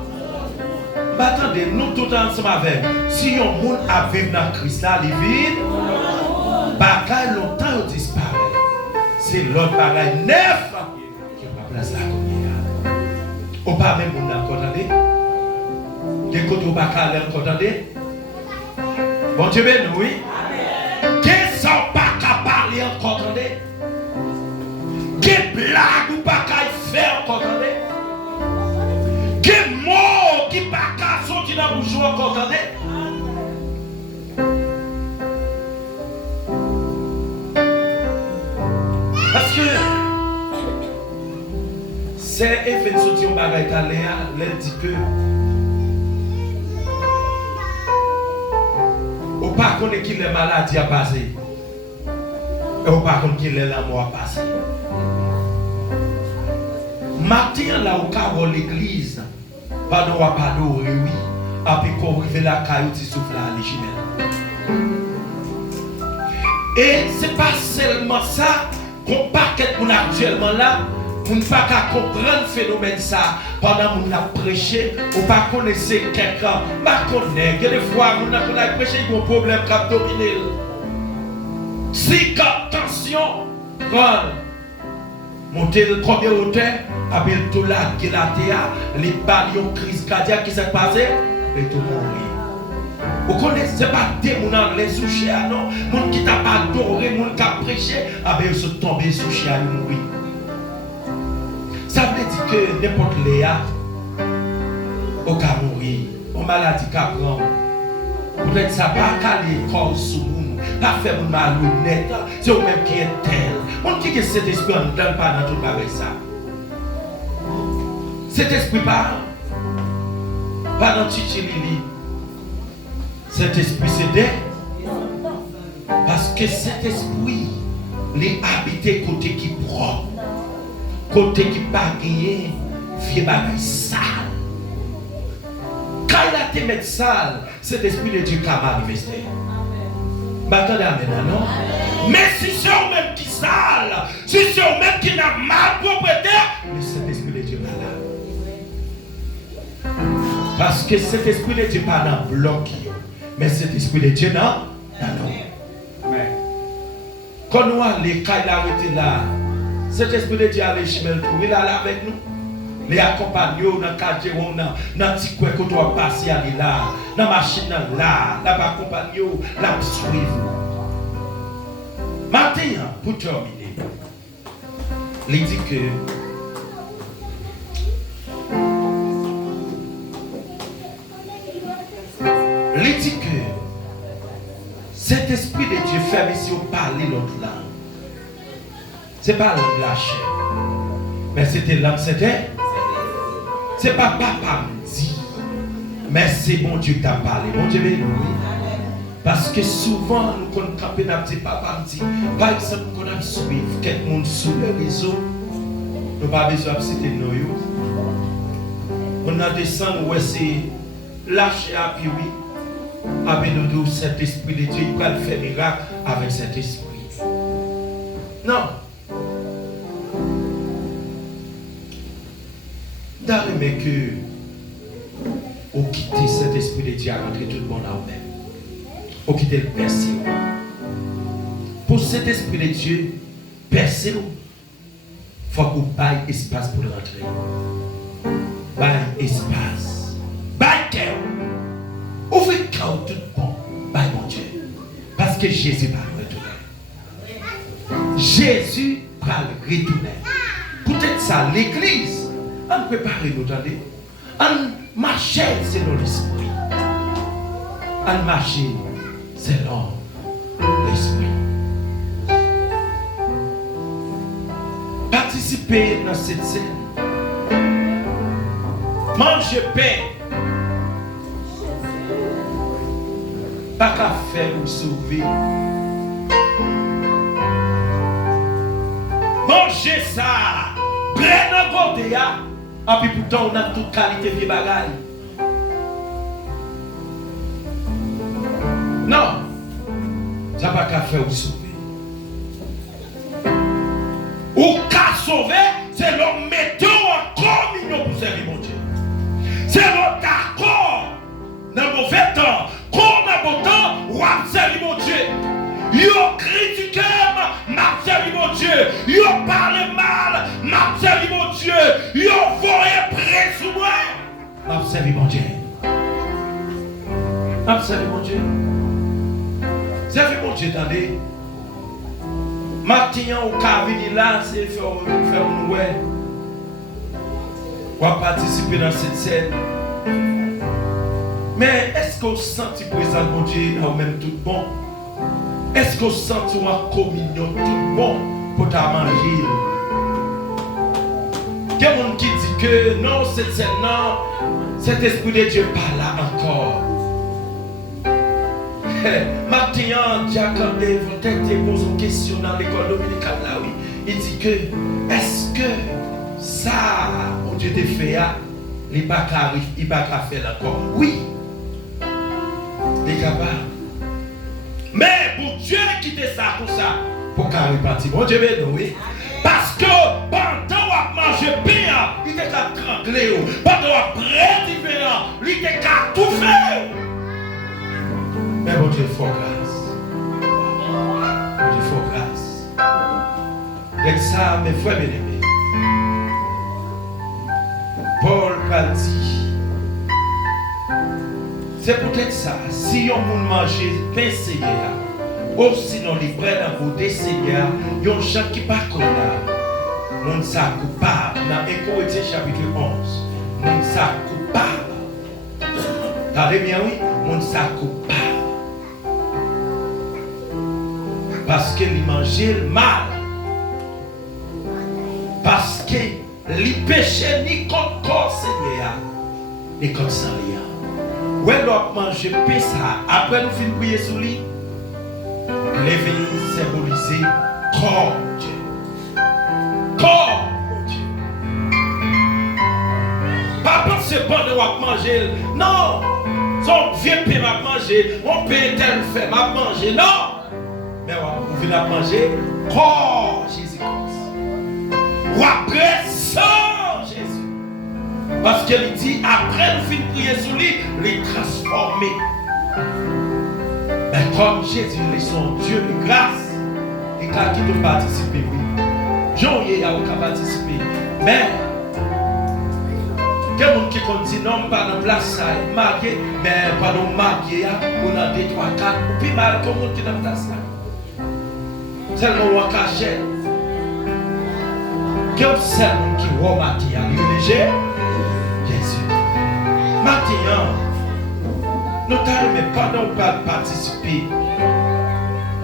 attendez nous tout ensemble avec. Si on a vécu dans Christ à l'évêque, bagaille longtemps disparaît. C'est l'autre bagaille neuf qui n'a pas place là. Ou pas même on a entendé. Des côtés où pas entendé. Bon Dieu ben oui. Qu'est-ce qu'on pas qu'à parler encore entendé? Quelle blague ou pas qu'à faire encore entendé? Quel mot qui pas qu'à sortir dans la bouche encore entendé? Parce que c'est effet de sortir en bagaille italien, elle dit que ou pas qu'on est qui les maladies a passé, et ou pas qu'on qui les la mort a passé. Matin là au cas l'église, pardon ou pas adorer oui, après qu'on arrive la caillou qui souffle à l'échimène. Et c'est pas seulement ça qu'on paquet pour actuellement là. Vous ne pouvez pas comprendre le phénomène ça pendant que vous avez prêché ou pas connaissez quelqu'un. Je connais, il y a des fois vous avez prêché, il y a un problème qui a dominé. Si attention, montez le combien hauteur, avec tout là, qui est la théâtre, les balions, crise cardiaque qui s'est passé, et tout le monde. Vous connaissez, ce n'est pas des gens les souchés, non. Les gens qui n'ont pas adoré, les gens qui ont prêché, ils sont tombés souchés à mourir. Ça veut dire que n'importe Léa, au cas mourir, on maladie qu'à prendre. Peut-être ça va caler corps sous nous, pas faire un malhonnête, c'est au même qui est tel. On dit que cet esprit ne donne pas dans tout avec ça. Cet esprit pas dans Tchitchilili. Cet esprit c'est des. Parce que cet esprit, les habité côté qui propre. Côté qui pas gagné, vieux bagay sale. Quand il a été mettre sale, c'est l'esprit de Dieu qui a manifesté. M'attendez à maintenant, non? Mais si c'est au même qui sale, si c'est au même qui n'a mal propriétaire, mais c'est l'esprit de Dieu là. Parce que cet esprit de Dieu pas dans le bloc, mais cet esprit de Dieu non? Non. Quand nous allons les cas là, cet esprit de Dieu a les chemins il est là avec nous. Les accompagnés dans le quartier, dans le petit coin que tu vas passer là, dans la machine là, là, accompagner, là, suivre. Maintenant, pour terminer, il dit que cet esprit de Dieu fait ici au parler l'autre langue. C'est pas l'homme de la chair. Mais c'était l'homme, c'était. C'est pas papa me dit. Mais c'est bon Dieu qui t'a parlé. Bon Dieu, oui. Parce que souvent, nous quand camper dans petit papa me dit, par exemple, quand on suivre quelqu'un sur le réseau, nous n'avons pas besoin de citer nous. On a descendu où c'est lâché à puis oui. Avec nous, cet esprit de Dieu, il va faire miracle avec cet esprit. Non. Dans le mec que on quitte cet esprit de Dieu à rentrer tout le monde en même. On quitte le percer. Pour cet esprit de Dieu, percer, il faut qu'on baille espace pour rentrer. Baille espace. Baille cœur. Ouvrez cœur tout bon. Baille mon Dieu. Parce que Jésus va retourner. Jésus va retourner. Peut-être ça, l'église. On prépare nous, attendez. On marche selon l'esprit. On marche selon l'esprit. Participez dans cette scène. Mangez pain. Pas qu'à faire ou sauver. Mangez ça. Prenez un côté. Et puis pourtant on a toute qualité de bagaille. Non. Ça n'a pas qu'à faire ou sauver. Ou qu'à sauver, c'est l'homme mettre en communion pour servir mon Dieu. C'est l'homme d'accord. Dans le mauvais temps, comme dans le bon temps, ou à servir mon Dieu. Yo critiqué, m'a servi mon Dieu. Yo parlé mal, m'a servi mon Dieu. Yo voyé près sous moi, m'a servi mon Dieu. M'a servi mon Dieu. Servi mon Dieu, attendez. Matin au cabine là, c'est faire nous ouais. Pour participer dans cette scène. Mais est-ce qu'on sent présent mon Dieu en même tout bon? Est-ce qu'on sent en communion tout bon pour ta manger? Quelqu'un qui dit que non, cette scène, non, cet esprit de Dieu pas là encore. Maintenant, Diacandé, peut-être te pose une question dans l'école dominicale là, oui. Il dit que, est-ce que ça, mon Dieu te fait, il va pas faire encore? Oui, il est capable. Mais pour Dieu quitter ça pour ça, pour qu'elle repartir. Bon Dieu, oui. Parce que pendant qu'on mange bien, il était qu'à trangler. Pendant qu'on prête bien, il était qu'à tout faire. Mais bon Dieu, il faut grâce. Bon Dieu, il faut grâce. Avec ça, mes frères bien-aimés, Paul a dit, c'est peut-être ça. Si on peut manger pain Seigneur, ou sinon les bread dans vos Seigneur, il y a un chant qui pas comme là. Mon sa coupable. Dans 1 Corinthiens chapitre 11. Mon sa coupable. Regardez bien, oui. Mon sa coupable. Parce que il mangeait le mal. Parce que il péchait ni contre corps Seigneur, ni contre sang. Ouais, l'on mange pain ça. Après nous finissons prier sur lui. Les vignes symboliser corps Dieu. Corps Dieu. Pas penser bon de manger. Non. Son vieux pain m'a mangé. Mon pain tel fait m'a mangé. Non. Mais vous venez à manger corps Jésus-Christ. Ou après sang Jésus. Parce qu'elle dit, après nous finissons prier sur lui, les transformer. Mais comme Jésus est son Dieu de grâce, et quand il peut participer, oui. Jean-Yé a aucun participer. Mais, quelqu'un qui dit non, pas dans place, ça est marié, mais pas dans marié, on a 2, 3, 4, ou puis mal, comme on dit dans place. Seulement, on a caché. Quelqu'un qui voit marié, il est léger. Jésus. Maintenant, nous n'avons pas participer.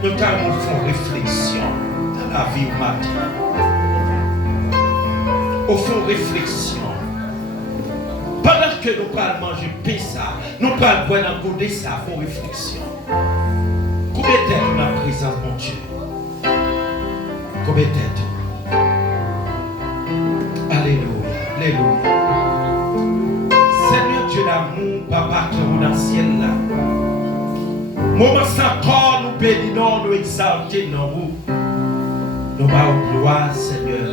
Nous avons fait réflexion. pour la vie au matin. Au fond, réflexion. Pendant que nous parlons manger pain ça, nous parlons boire dans le ça, font réflexion. Combien d'êtres dans la présence de mon Dieu? Combien d'êtres? Alléluia, alléluia. Seigneur Dieu d'amour, Papa qui est dans le ciel là. Moment sans corps, nous bénissons, nous exaltons, nous bas gloire, Seigneur.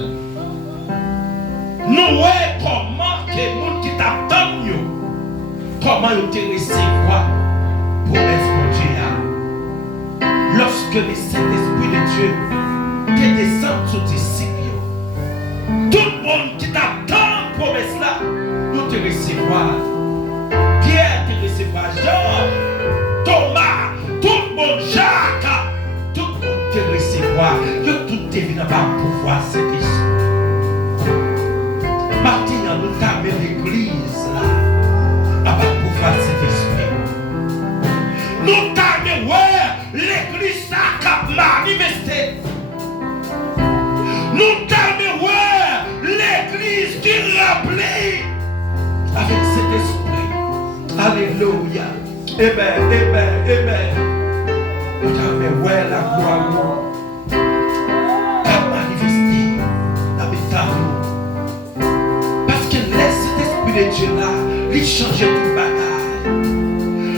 Nous voyons comment que les gens qui t'attendent, comment ils te recevoir promesse mon Dieu. Lorsque le Saint-Esprit de Dieu qui descend sur tes disciples, tout le monde qui t'attend promesse là, nous te recevoir. Pierre te recevra, Jean, Thomas, tout le monde, Jacques, tout le monde te recevoir. Que tout te vient par pouvoir cet esprit. Martin, nous t'avons l'église là, à pouvoir cet esprit. Nous t'avons l'église à manifester. Nous t'avons l'église qui remplit avec cet esprit. Alléluia. Amen, amen, amen. Nous t'avons la gloire à manifester avec ta nous. Parce que laisse cet esprit de Dieu là, il change toute bataille.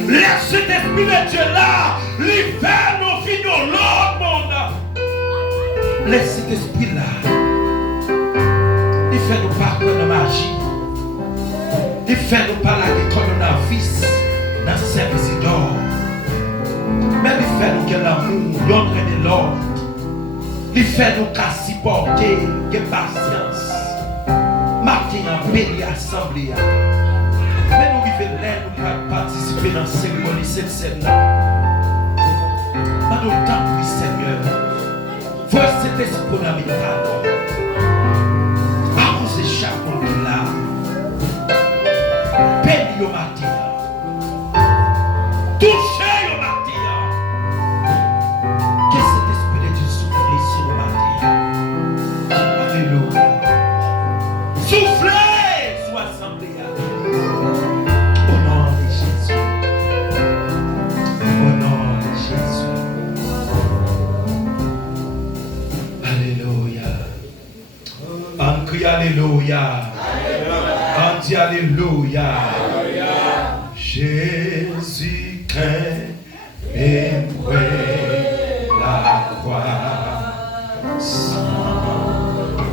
Laisse cet esprit de Dieu là, il fait nos vies dans l'autre monde. Laisse cet esprit là, il fait nous parler de magie. Il fait nous parler de coronavirus dans le service d'or. Même il fait nous que l'amour, l'ordre de l'ordre. Il fait nous qu'à supporter, que patience. Martin en béni assemblée. Mais nous vivons là, nous pouvons participer dans la cérémonie cette scène-là. Mais nous t'en prie, Seigneur. Vois cet esprit dans mes talons. Arrosez chaque monde là. Bénis au matin. Touchez au matin. Que cet esprit de Dieu souffle sur le matin. Alléluia. Soufflez sur l'assemblée. Au nom de Jésus. Au nom de Jésus. Alléluia. On crie Alléluia. On dit Alléluia. Jésus craint et mourait la croix sans la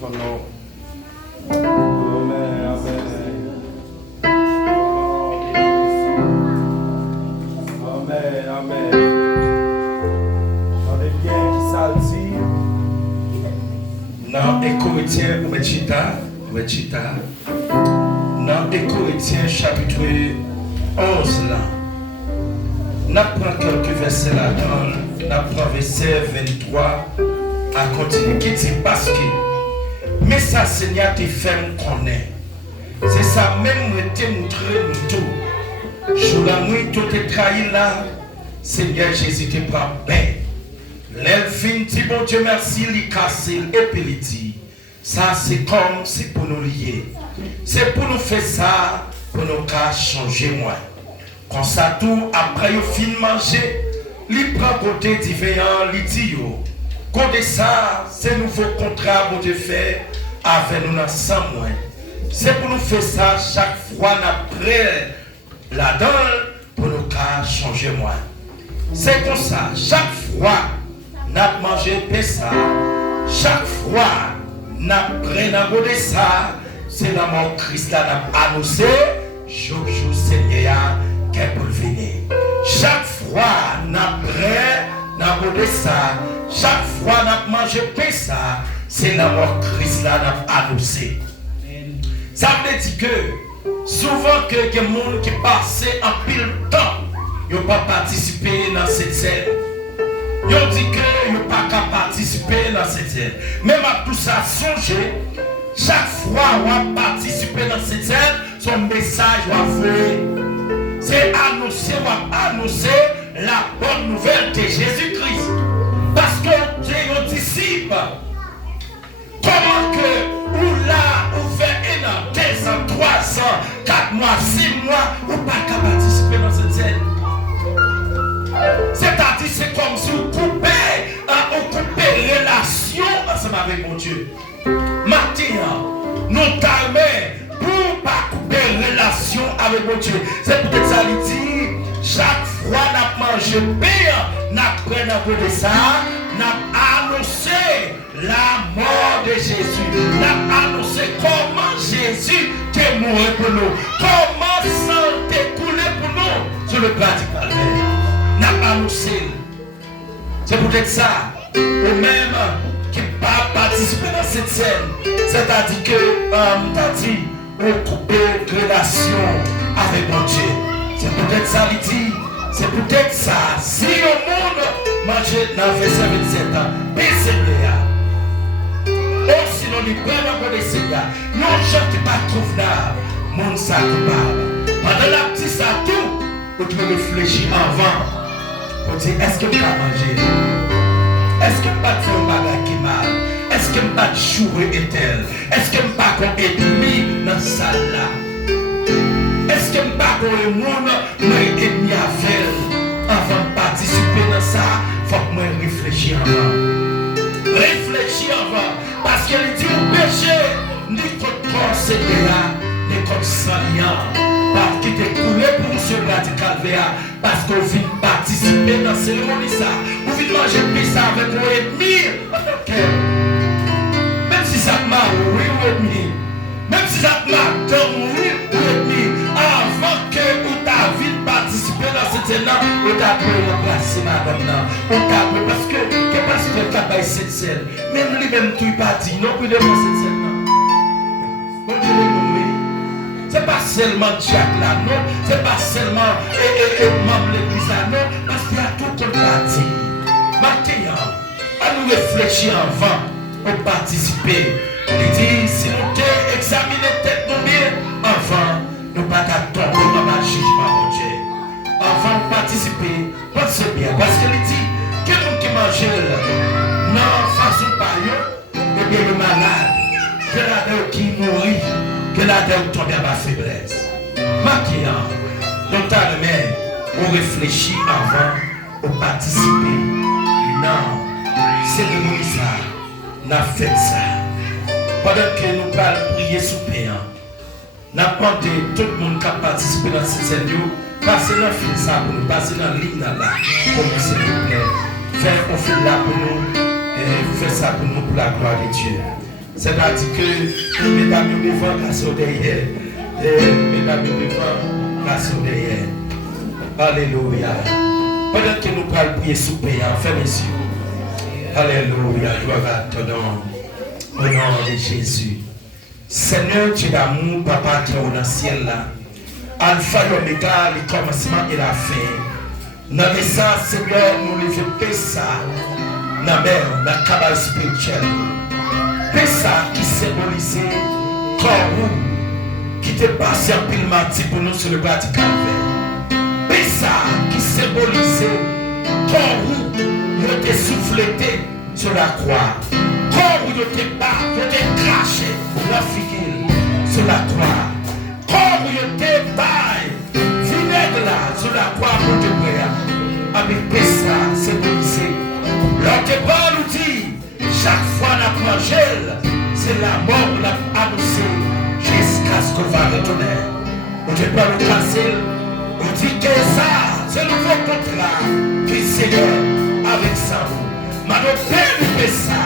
ton nom. Amen, amen. Amen, amen. On est bien qui ça dit. Dans Écorinthiens, ou Chita. Dans Écorinthiens, chapitre 11 là. Nous prenons quelques versets là-dedans. Nous prenons verset 23 à continuer qui dit parce que mais ça Seigneur te fait me connaître. C'est ça même te montrer nous tout. Jour la nuit tout est trahi là. Seigneur Jésus te prend bien. L'elfine dit bon Dieu merci, il casse et puis il dit ça c'est comme c'est pour nous lier. C'est pour nous faire ça pour nous cas changer moi. Quand ça tout après au fin manger, il prend côté divin, il dit yo. Côté ça, c'est nouveau contrat pour te faire avec nous ensemble. C'est pour nous faire ça chaque fois après la donne pour nous cas changer moi. C'est comme ça, chaque fois n'a mangé ça, chaque fois n'a pris de ça, c'est la mort Christ là n'a annoncé, jour Seigneur qu'est pour venir. Chaque fois n'a pris ça, chaque fois n'a mangé ça, c'est la mort Christ là n'a annoncé. Ça veut dire que souvent que les gens qui passent en pile temps, ils n'ont pas participé dans cette scène. Ils ont dit qu'ils n'ont pas qu'à participer dans cette scène. Même à tout ça, songez, chaque fois qu'on a participé dans cette scène, son message va faire. C'est annoncer la bonne nouvelle de Jésus-Christ. Parce que Dieu est disciple. Comment que, ou là, ou fait 1 an, 2 ans, 3 ans, 4 mois, 6 mois, ou pas qu'à participer dans cette scène. C'est-à-dire, c'est comme si vous coupez relation ensemble avec mon Dieu. Maintenant, nous t'armons pour ne pas couper relation avec mon Dieu. C'est peut-être ça, il dit, chaque fois qu'on a mangé pain, nous apprenons de ça, nous annoncé la mort de Jésus. Nous annoncé comment Jésus est mort pour nous. Comment sang est coulé pour nous sur le plat du Calvaire. N'a pas annoncé. C'est peut-être ça, ou même qui n'a pas participé dans cette scène. C'est-à-dire que, t'as dit, on coupe relation avec mon Dieu. C'est peut-être ça, il dit. C'est peut-être ça. Si le monde mange dans le verset 27 ans, mais Seigneur, oh sinon, il prend encore des Seigneurs. Non, je ne pas trouve là, mon sac parle. Pendant la petite ça tout, on doit réfléchir avant. On dit, est-ce que je vais manger? Est-ce que je vais faire un bagage qui mal? Est-ce que je vais jouer et tel? Est-ce que je vais faire un ennemi dans la salle là? Est-ce que je vais faire un monde ennemi avec? Avant de participer dans ça, il faut que je réfléchisse avant. Réfléchis avant. Parce qu'il dit au péché, ni contre ton Seigneur, ni contre Seigneur. Parce qu'il t'est coulé pour nous sur la calvaire. Parce qu'on vient participer dans la cérémonie ça. On vient manger ça avec mon ennemi. Même si ça m'a oui ou ennemi. Même si ça m'a dans oui ou ennemi. Avant que vous t'avez participer dans cette scène là, vous t'avez remplacé madame. Vous t'avez parce que tu as pas cette scène. Même lui-même tu n'as pas dit non pour de cette scène là. Bon Dieu c'est pas seulement Jacques là, non. C'est pas seulement membre de l'église là, non. Parce qu'il y a tout qu'on a dit. Maintenant, à nous réfléchir avant pour participer. Il dit, si nous examiner tête nous bien, avant, nous ne pas tomber dans le jugement, mon Dieu. Avant de participer, pensez bien. Parce qu'il dit, quelqu'un qui mange là, non, façon pas yo, et bien le malade, que la dame qui mourit. Que la dame tombe à ma faiblesse. Maintenant, longtemps même, on réfléchit avant de participer. Non, c'est le monde ça. On a fait ça. Pendant que nous parlons prier sous péant, nous avons demandé tout le monde qui a participé dans cette scène, passer dans le film ça pour nous, passer dans la ligne là. Pour nous, s'il vous plaît. Faire un film là pour nous, faire ça pour nous, pour la gloire de Dieu. C'est-à-dire que mesdames nous devant grâce au derrière. Mesdames nous devant grâce au derrière. Alléluia. Pendant que nous parlons prier sous payant, fermez les yeux. Alléluia. Gloire à ton nom. Au nom de Jésus. Seigneur, Dieu d'amour, Papa qui est dans le ciel là. Alpha et Oméga, le commencement et la fin. Dans le sang, Seigneur, nous levons ça. Dans la mer, dans la cabane spirituelle. Ça qui symbolise corps qui te passe en pile martyr pour nous sur le bras du calvaire. Ça qui symbolise corps qui te souffleté sur la croix. Corps qui te bat, qui te craché la figure sur la croix. Corps qui te bat, vinaigre là sur la croix pour te prier. Avec ça symbolise. L'autre bras nous dit. Chaque fois qu'on mange, c'est la mort qu'on a annoncée jusqu'à ce qu'on va retourner. On ne peut pas le casser. On dit que ça, c'est le nouveau contrat qui Seigneur avec ça. Maintenant, Père, ça.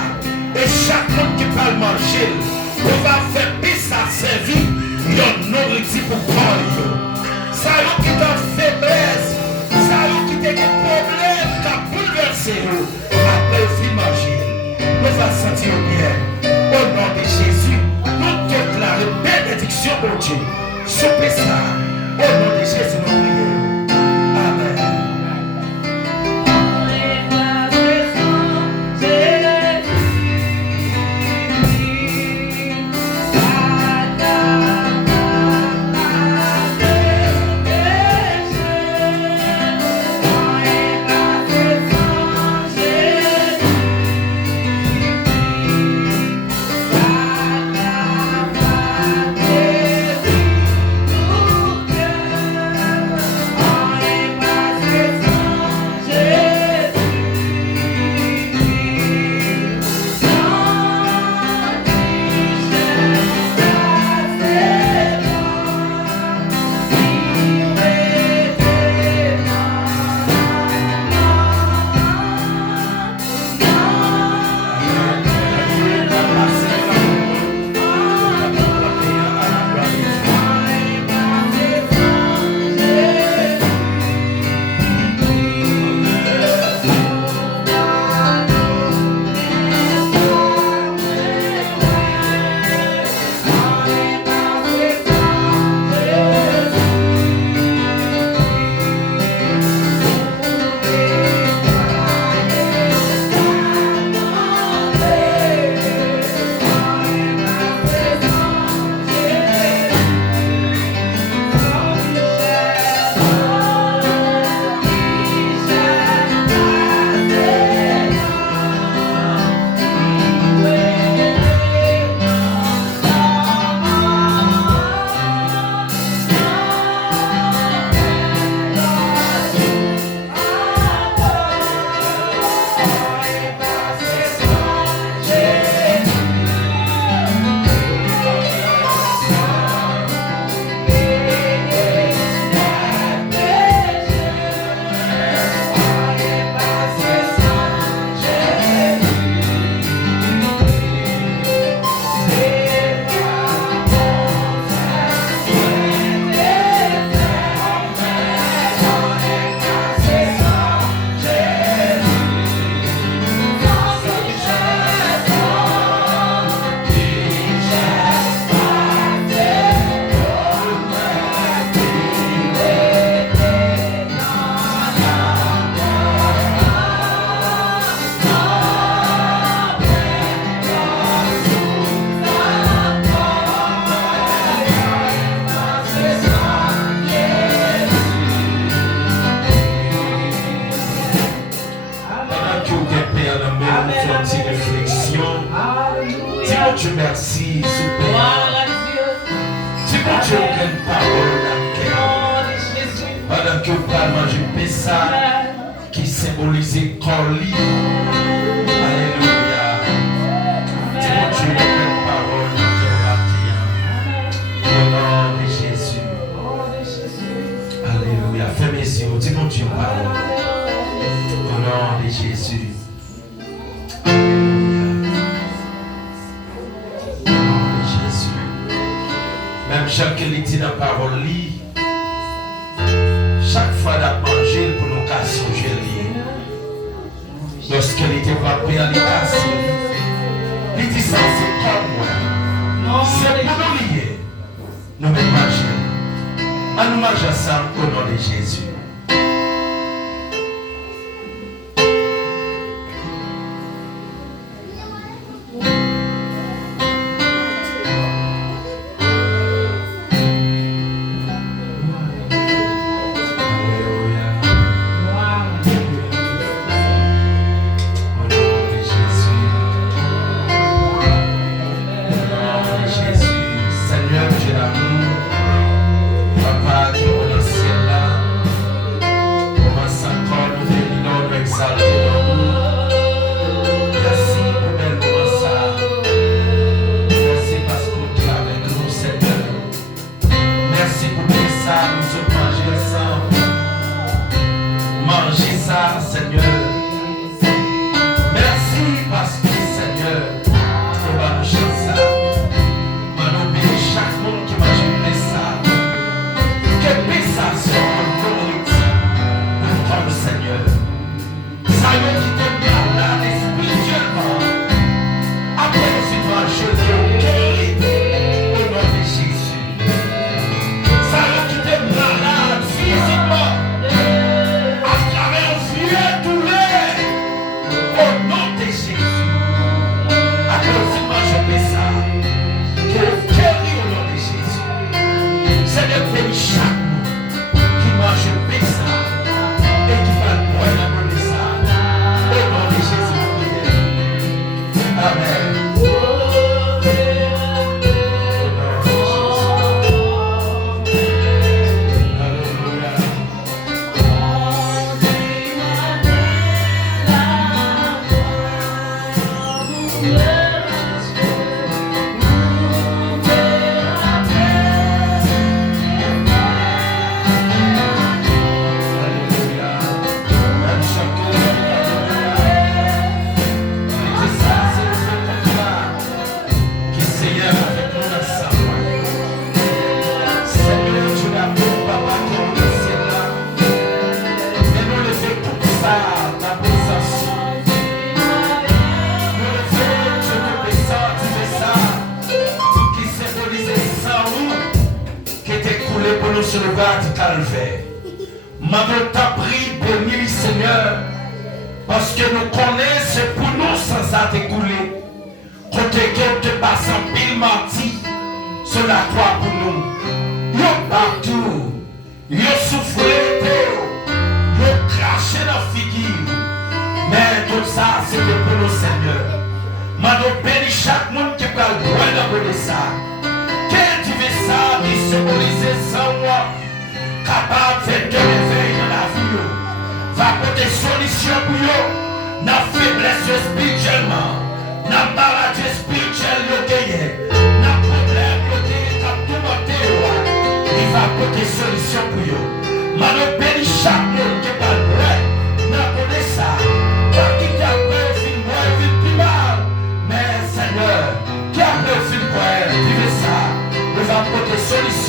Et chaque monde qui parle manger, on va faire ça servir. Il y a une nourriture pour prendre. Ça y est qui t'a faiblesse. Ça y est qui t'a des problèmes, qui a bouleversé. Après, il faut manger. Nous va sentir bien. Au nom de Jésus, nous déclarons bénédiction au Dieu. Soupez ça. Au nom de Jésus, nous prions. Amen. Dieu merci, super. Tu peux Dieu quelle parole dans le cœur. Pendant que vous parlez, manger ça qui symbolise Corli. Alléluia. Tu peux Dieu quelle parole dans le cœur. Au nom de Jésus. Alléluia. Fermez les yeux. Dis mon Dieu parole. Au nom de Jésus. Jean qui dit dans la parole, chaque fois qu'on mange pour nous casser au gelé. Lorsqu'elle était frappée à l'écasse, il dit ça, c'est comme moi. C'est pour nous lier. Nous allons manger. Nous mangeons ça au nom de Jésus.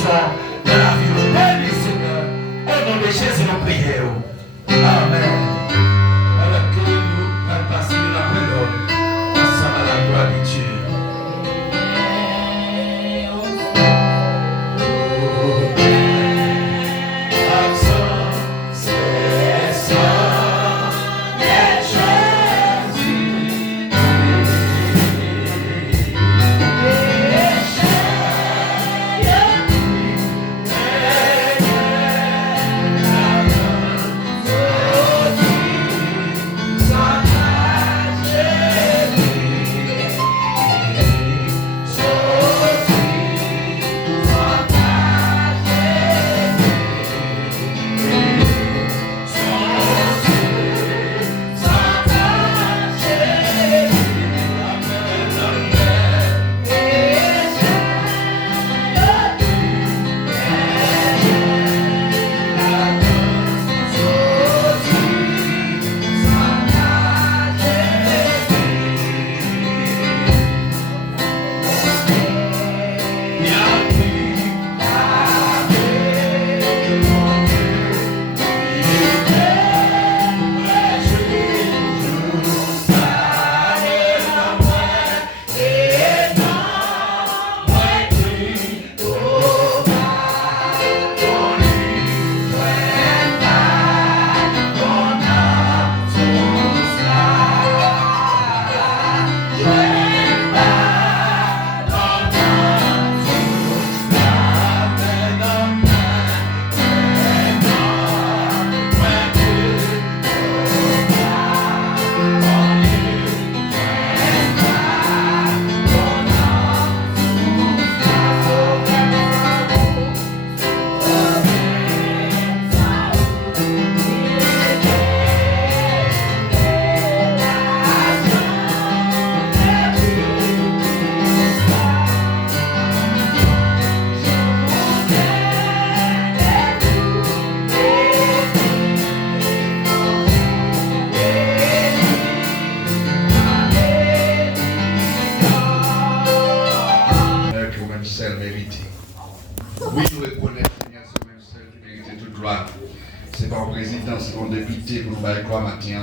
Oh, même seul mérité. Oui, nous reconnaissons, Seigneur, ce même seul qui mérite toute gloire. C'est pas un président, c'est un député pour nous faire gloire matin.